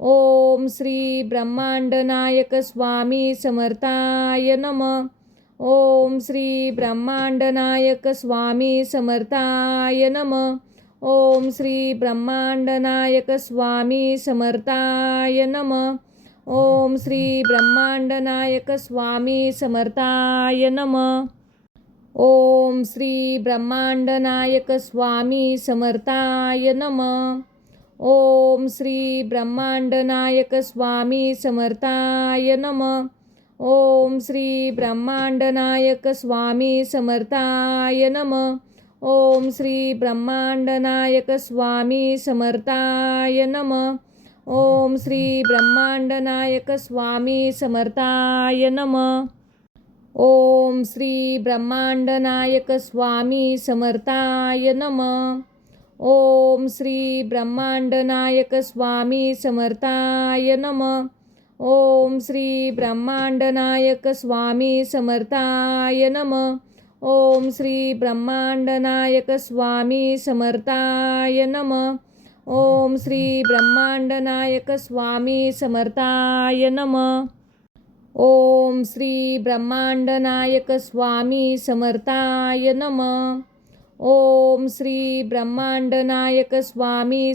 ओम श्री ब्रह्मांडनायक स्वामी समर्थाय नमः. ओम श्री ब्रह्मांडनायक स्वामी समर्थाय नमः. ओम श्री ब्रह्मांडनायक स्वामी समर्थाय नमः. ओम श्री ब्रह्मांडनायक स्वामी समर्थाय नमः. ओम श्री ब्रह्मांडनायक स्वामी समर्थाय नमः. ओम श्री ब्रह्मांडनायक स्वामी समर्थाय नमः. ओम श्री ब्रह्मांडनायक स्वामी समर्थाय नमः. ओम श्री ब्रह्मांडनायक स्वामी समर्थाय नमः. ओम श्री ब्रह्मांडनायक स्वामी समर्थाय नमः. ओम श्री ब्रह्मांडनायक स्वामी समर्थाय नमः. ओम श्री ब्रह्मांडनायक स्वामी समर्थाय नमः. ओम श्री ब्रह्मांडनायक स्वामी समर्थाय नमः. ओम श्री ब्रह्मांडनायक स्वामी समर्थाय नमः. ओम श्री ब्रह्मांडनायक स्वामी समर्थाय नमः. ओम श्री ब्रह्मांडनायक स्वामी